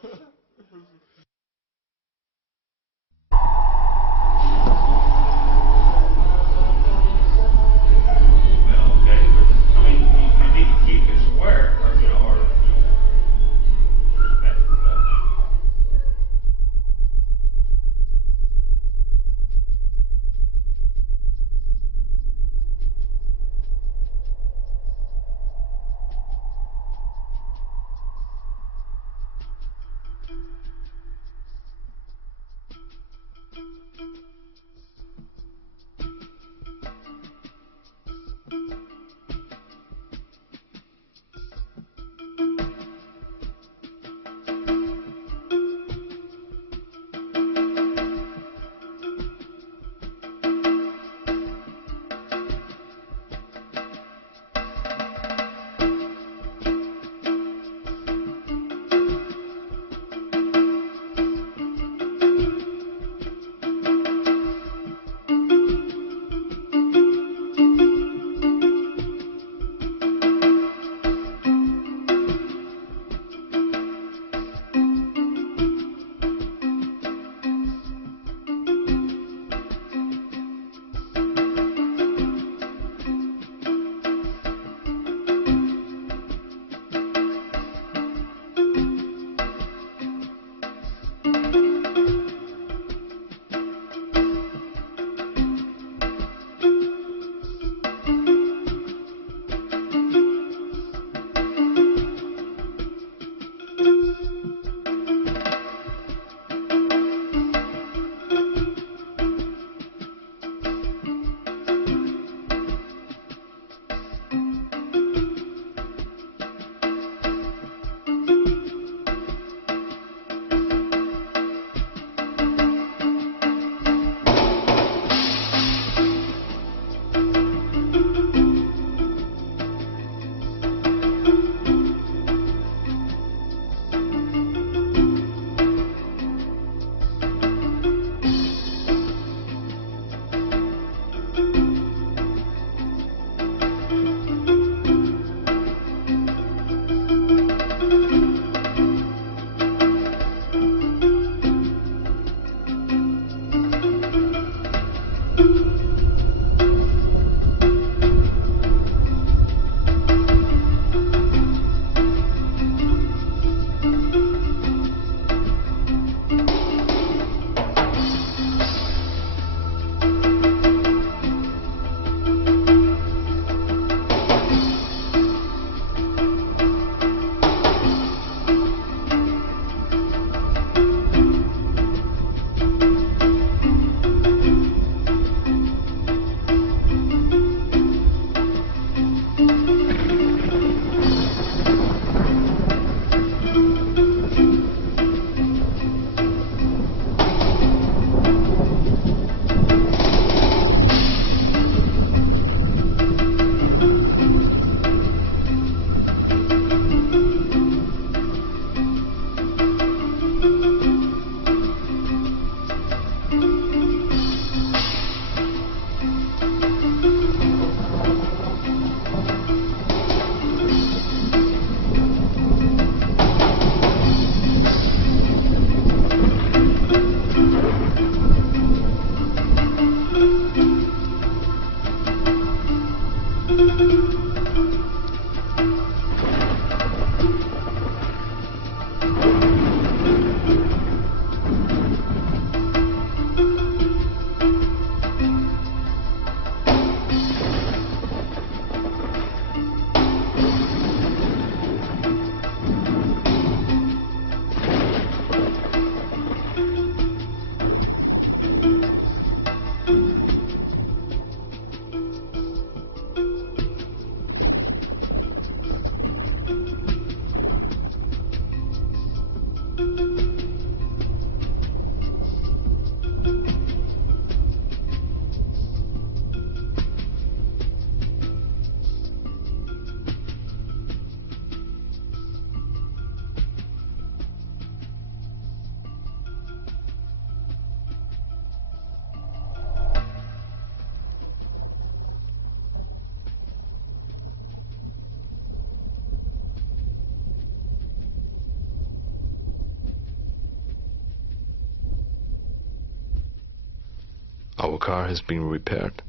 Our car has been repaired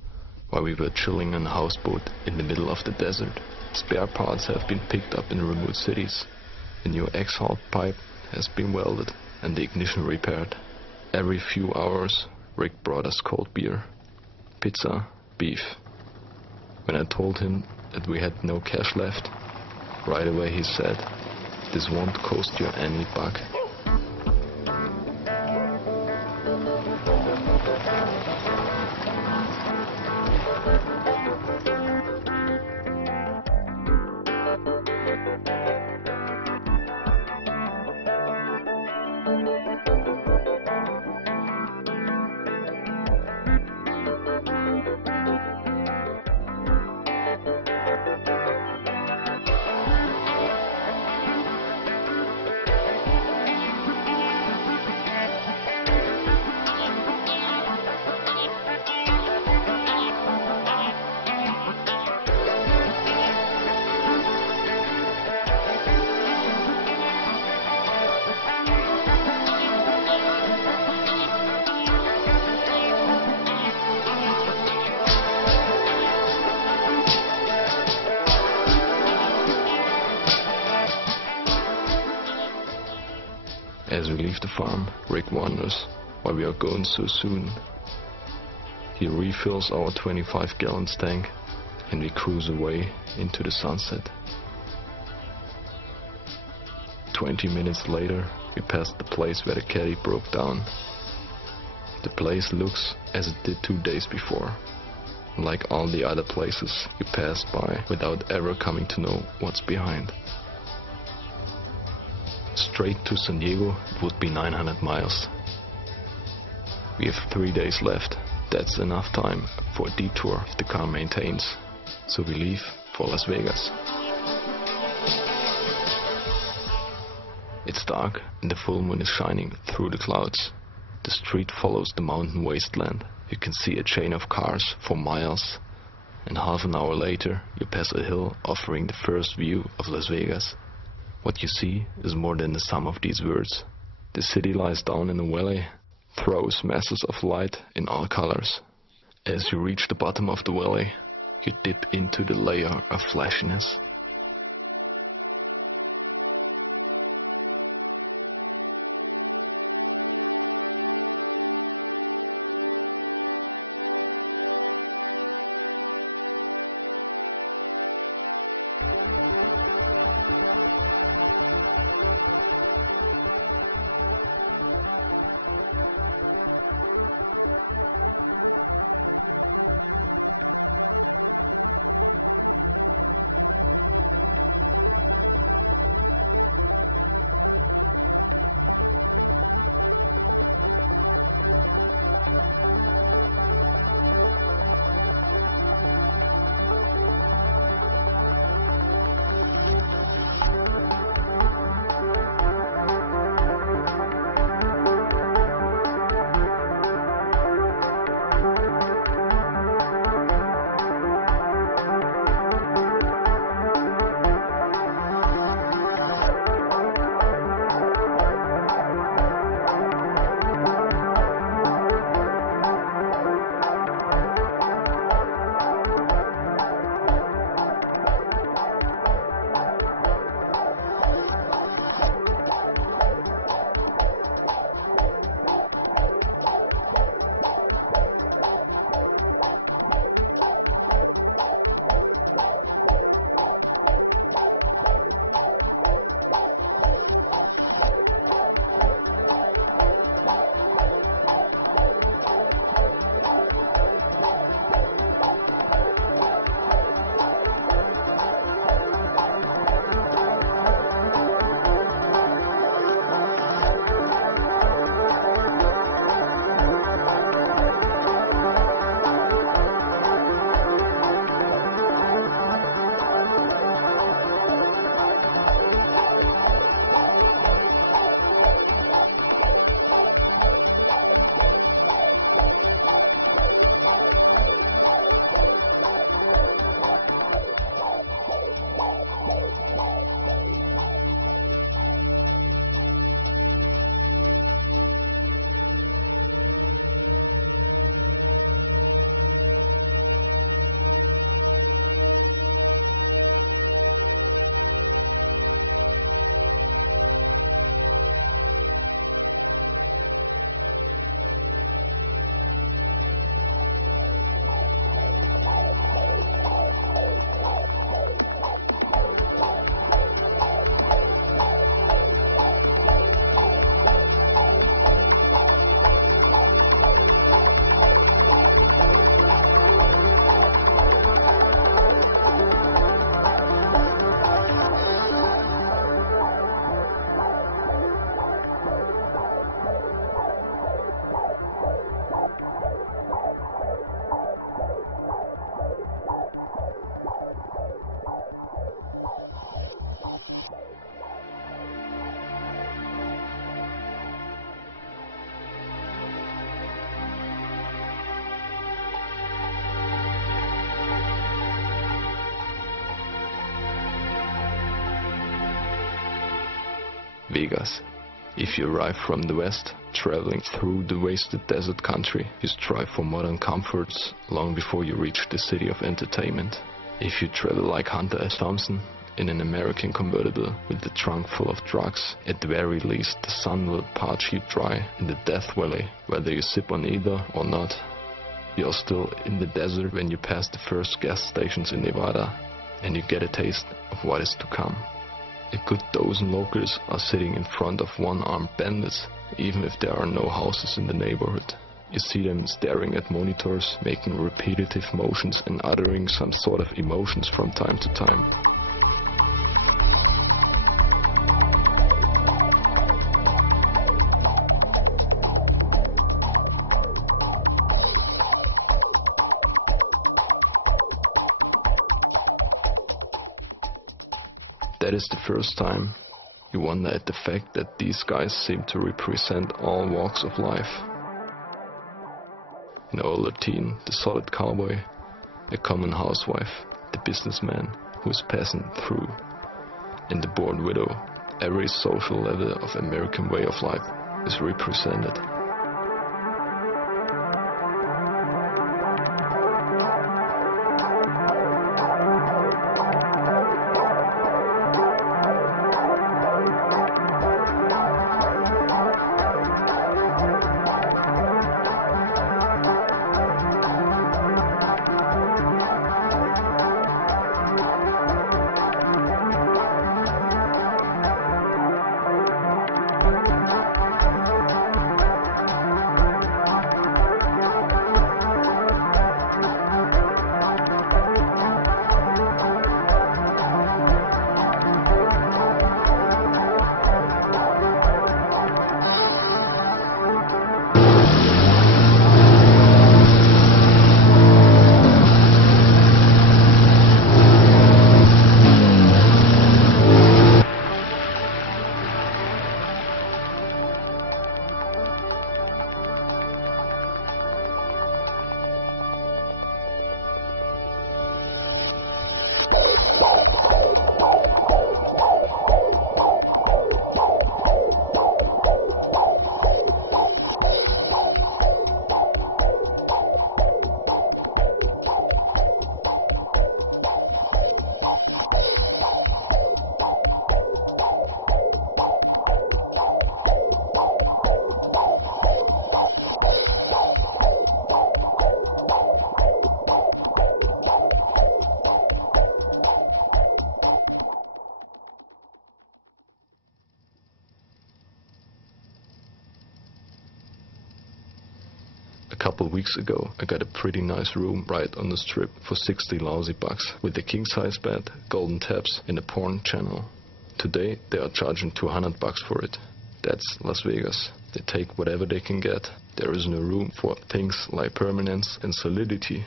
while we were chilling on a houseboat in the middle of the desert. Spare parts have been picked up in remote cities. A new exhaust pipe has been welded and the ignition repaired. Every few hours, Rick brought us cold beer, pizza, beef. When I told him that we had no cash left, right away he said, "This won't cost you any buck." As we leave the farm, Rick wonders why we are going so soon. He refills our 25-gallon tank and we cruise away into the sunset. 20 minutes later, we passed the place where the caddy broke down. The place looks as it did 2 days before, like all the other places you passed by without ever coming to know what's behind. Straight to San Diego would be 900 miles. We have 3 days left. That's enough time for a detour if the car maintains. So we leave for Las Vegas. It's dark and the full moon is shining through the clouds. The street follows the mountain wasteland. You can see a chain of cars for miles. And half an hour later you pass a hill offering the first view of Las Vegas. What you see is more than the sum of these words. The city lies down in a valley, throws masses of light in all colors. As you reach the bottom of the valley, you dip into the layer of flashiness. Vegas. If you arrive from the west, traveling through the wasted desert country, you strive for modern comforts long before you reach the city of entertainment. If you travel like Hunter S. Thompson, in an American convertible with the trunk full of drugs, at the very least the sun will parch you dry in the Death Valley. Whether you sip on either or not, you're still in the desert when you pass the first gas stations in Nevada, and you get a taste of what is to come. A good dozen locals are sitting in front of one-armed bandits, even if there are no houses in the neighborhood. You see them staring at monitors, making repetitive motions and uttering some sort of emotions from time to time. That is the first time you wonder at the fact that these guys seem to represent all walks of life. An older teen, the solid cowboy, a common housewife, the businessman who is passing through, and the bored widow. Every social level of American way of life is represented. A couple weeks ago, I got a pretty nice room right on the strip for 60 lousy bucks with a king-size bed, golden taps, and a porn channel. Today, they are charging 200 bucks for it. That's Las Vegas. They take whatever they can get. There is no room for things like permanence and solidity.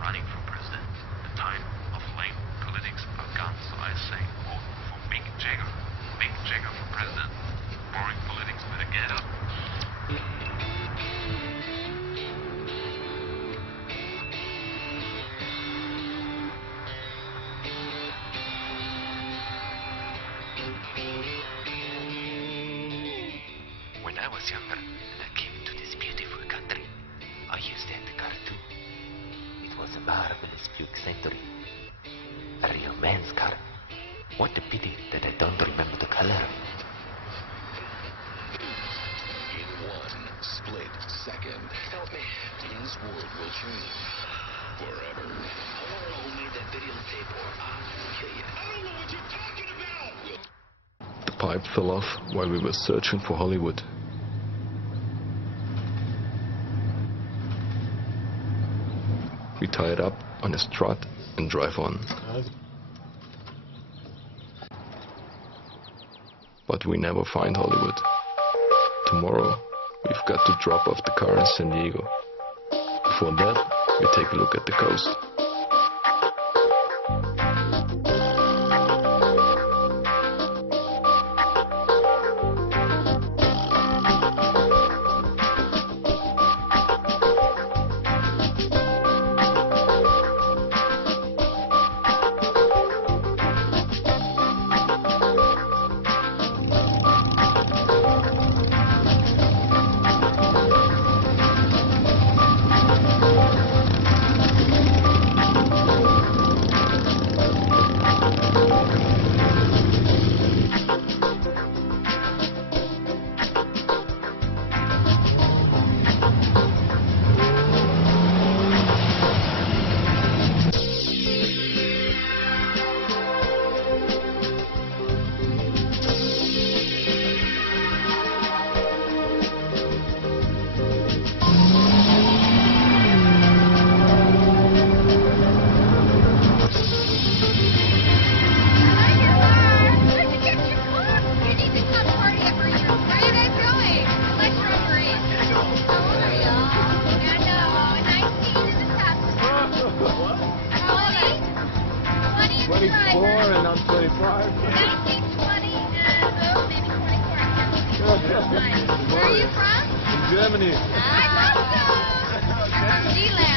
Running for president, the time of lame politics are gone. was younger and I came to this beautiful country, I used that car too. It was a marvelous Buick Century. A real man's car. What a pity that I don't remember the color of it. In one split second, help me. His world will change forever. Who made that videotape or I'll kill you. I don't know what you're talking about! The pipe fell off while we were searching for Hollywood. We tie it up on a strut and drive on. But we never find Hollywood. Tomorrow, we've got to drop off the car in San Diego. Before that, we take a look at the coast. Where are you from? Germany. I thought so. G-Land.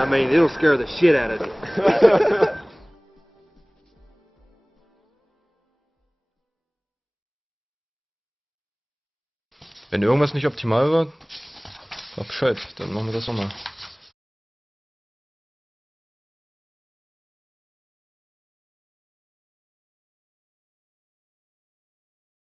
I mean, it'll scare the shit out of you. Wenn irgendwas nicht optimal war, sag Bescheid, dann machen wir das nochmal.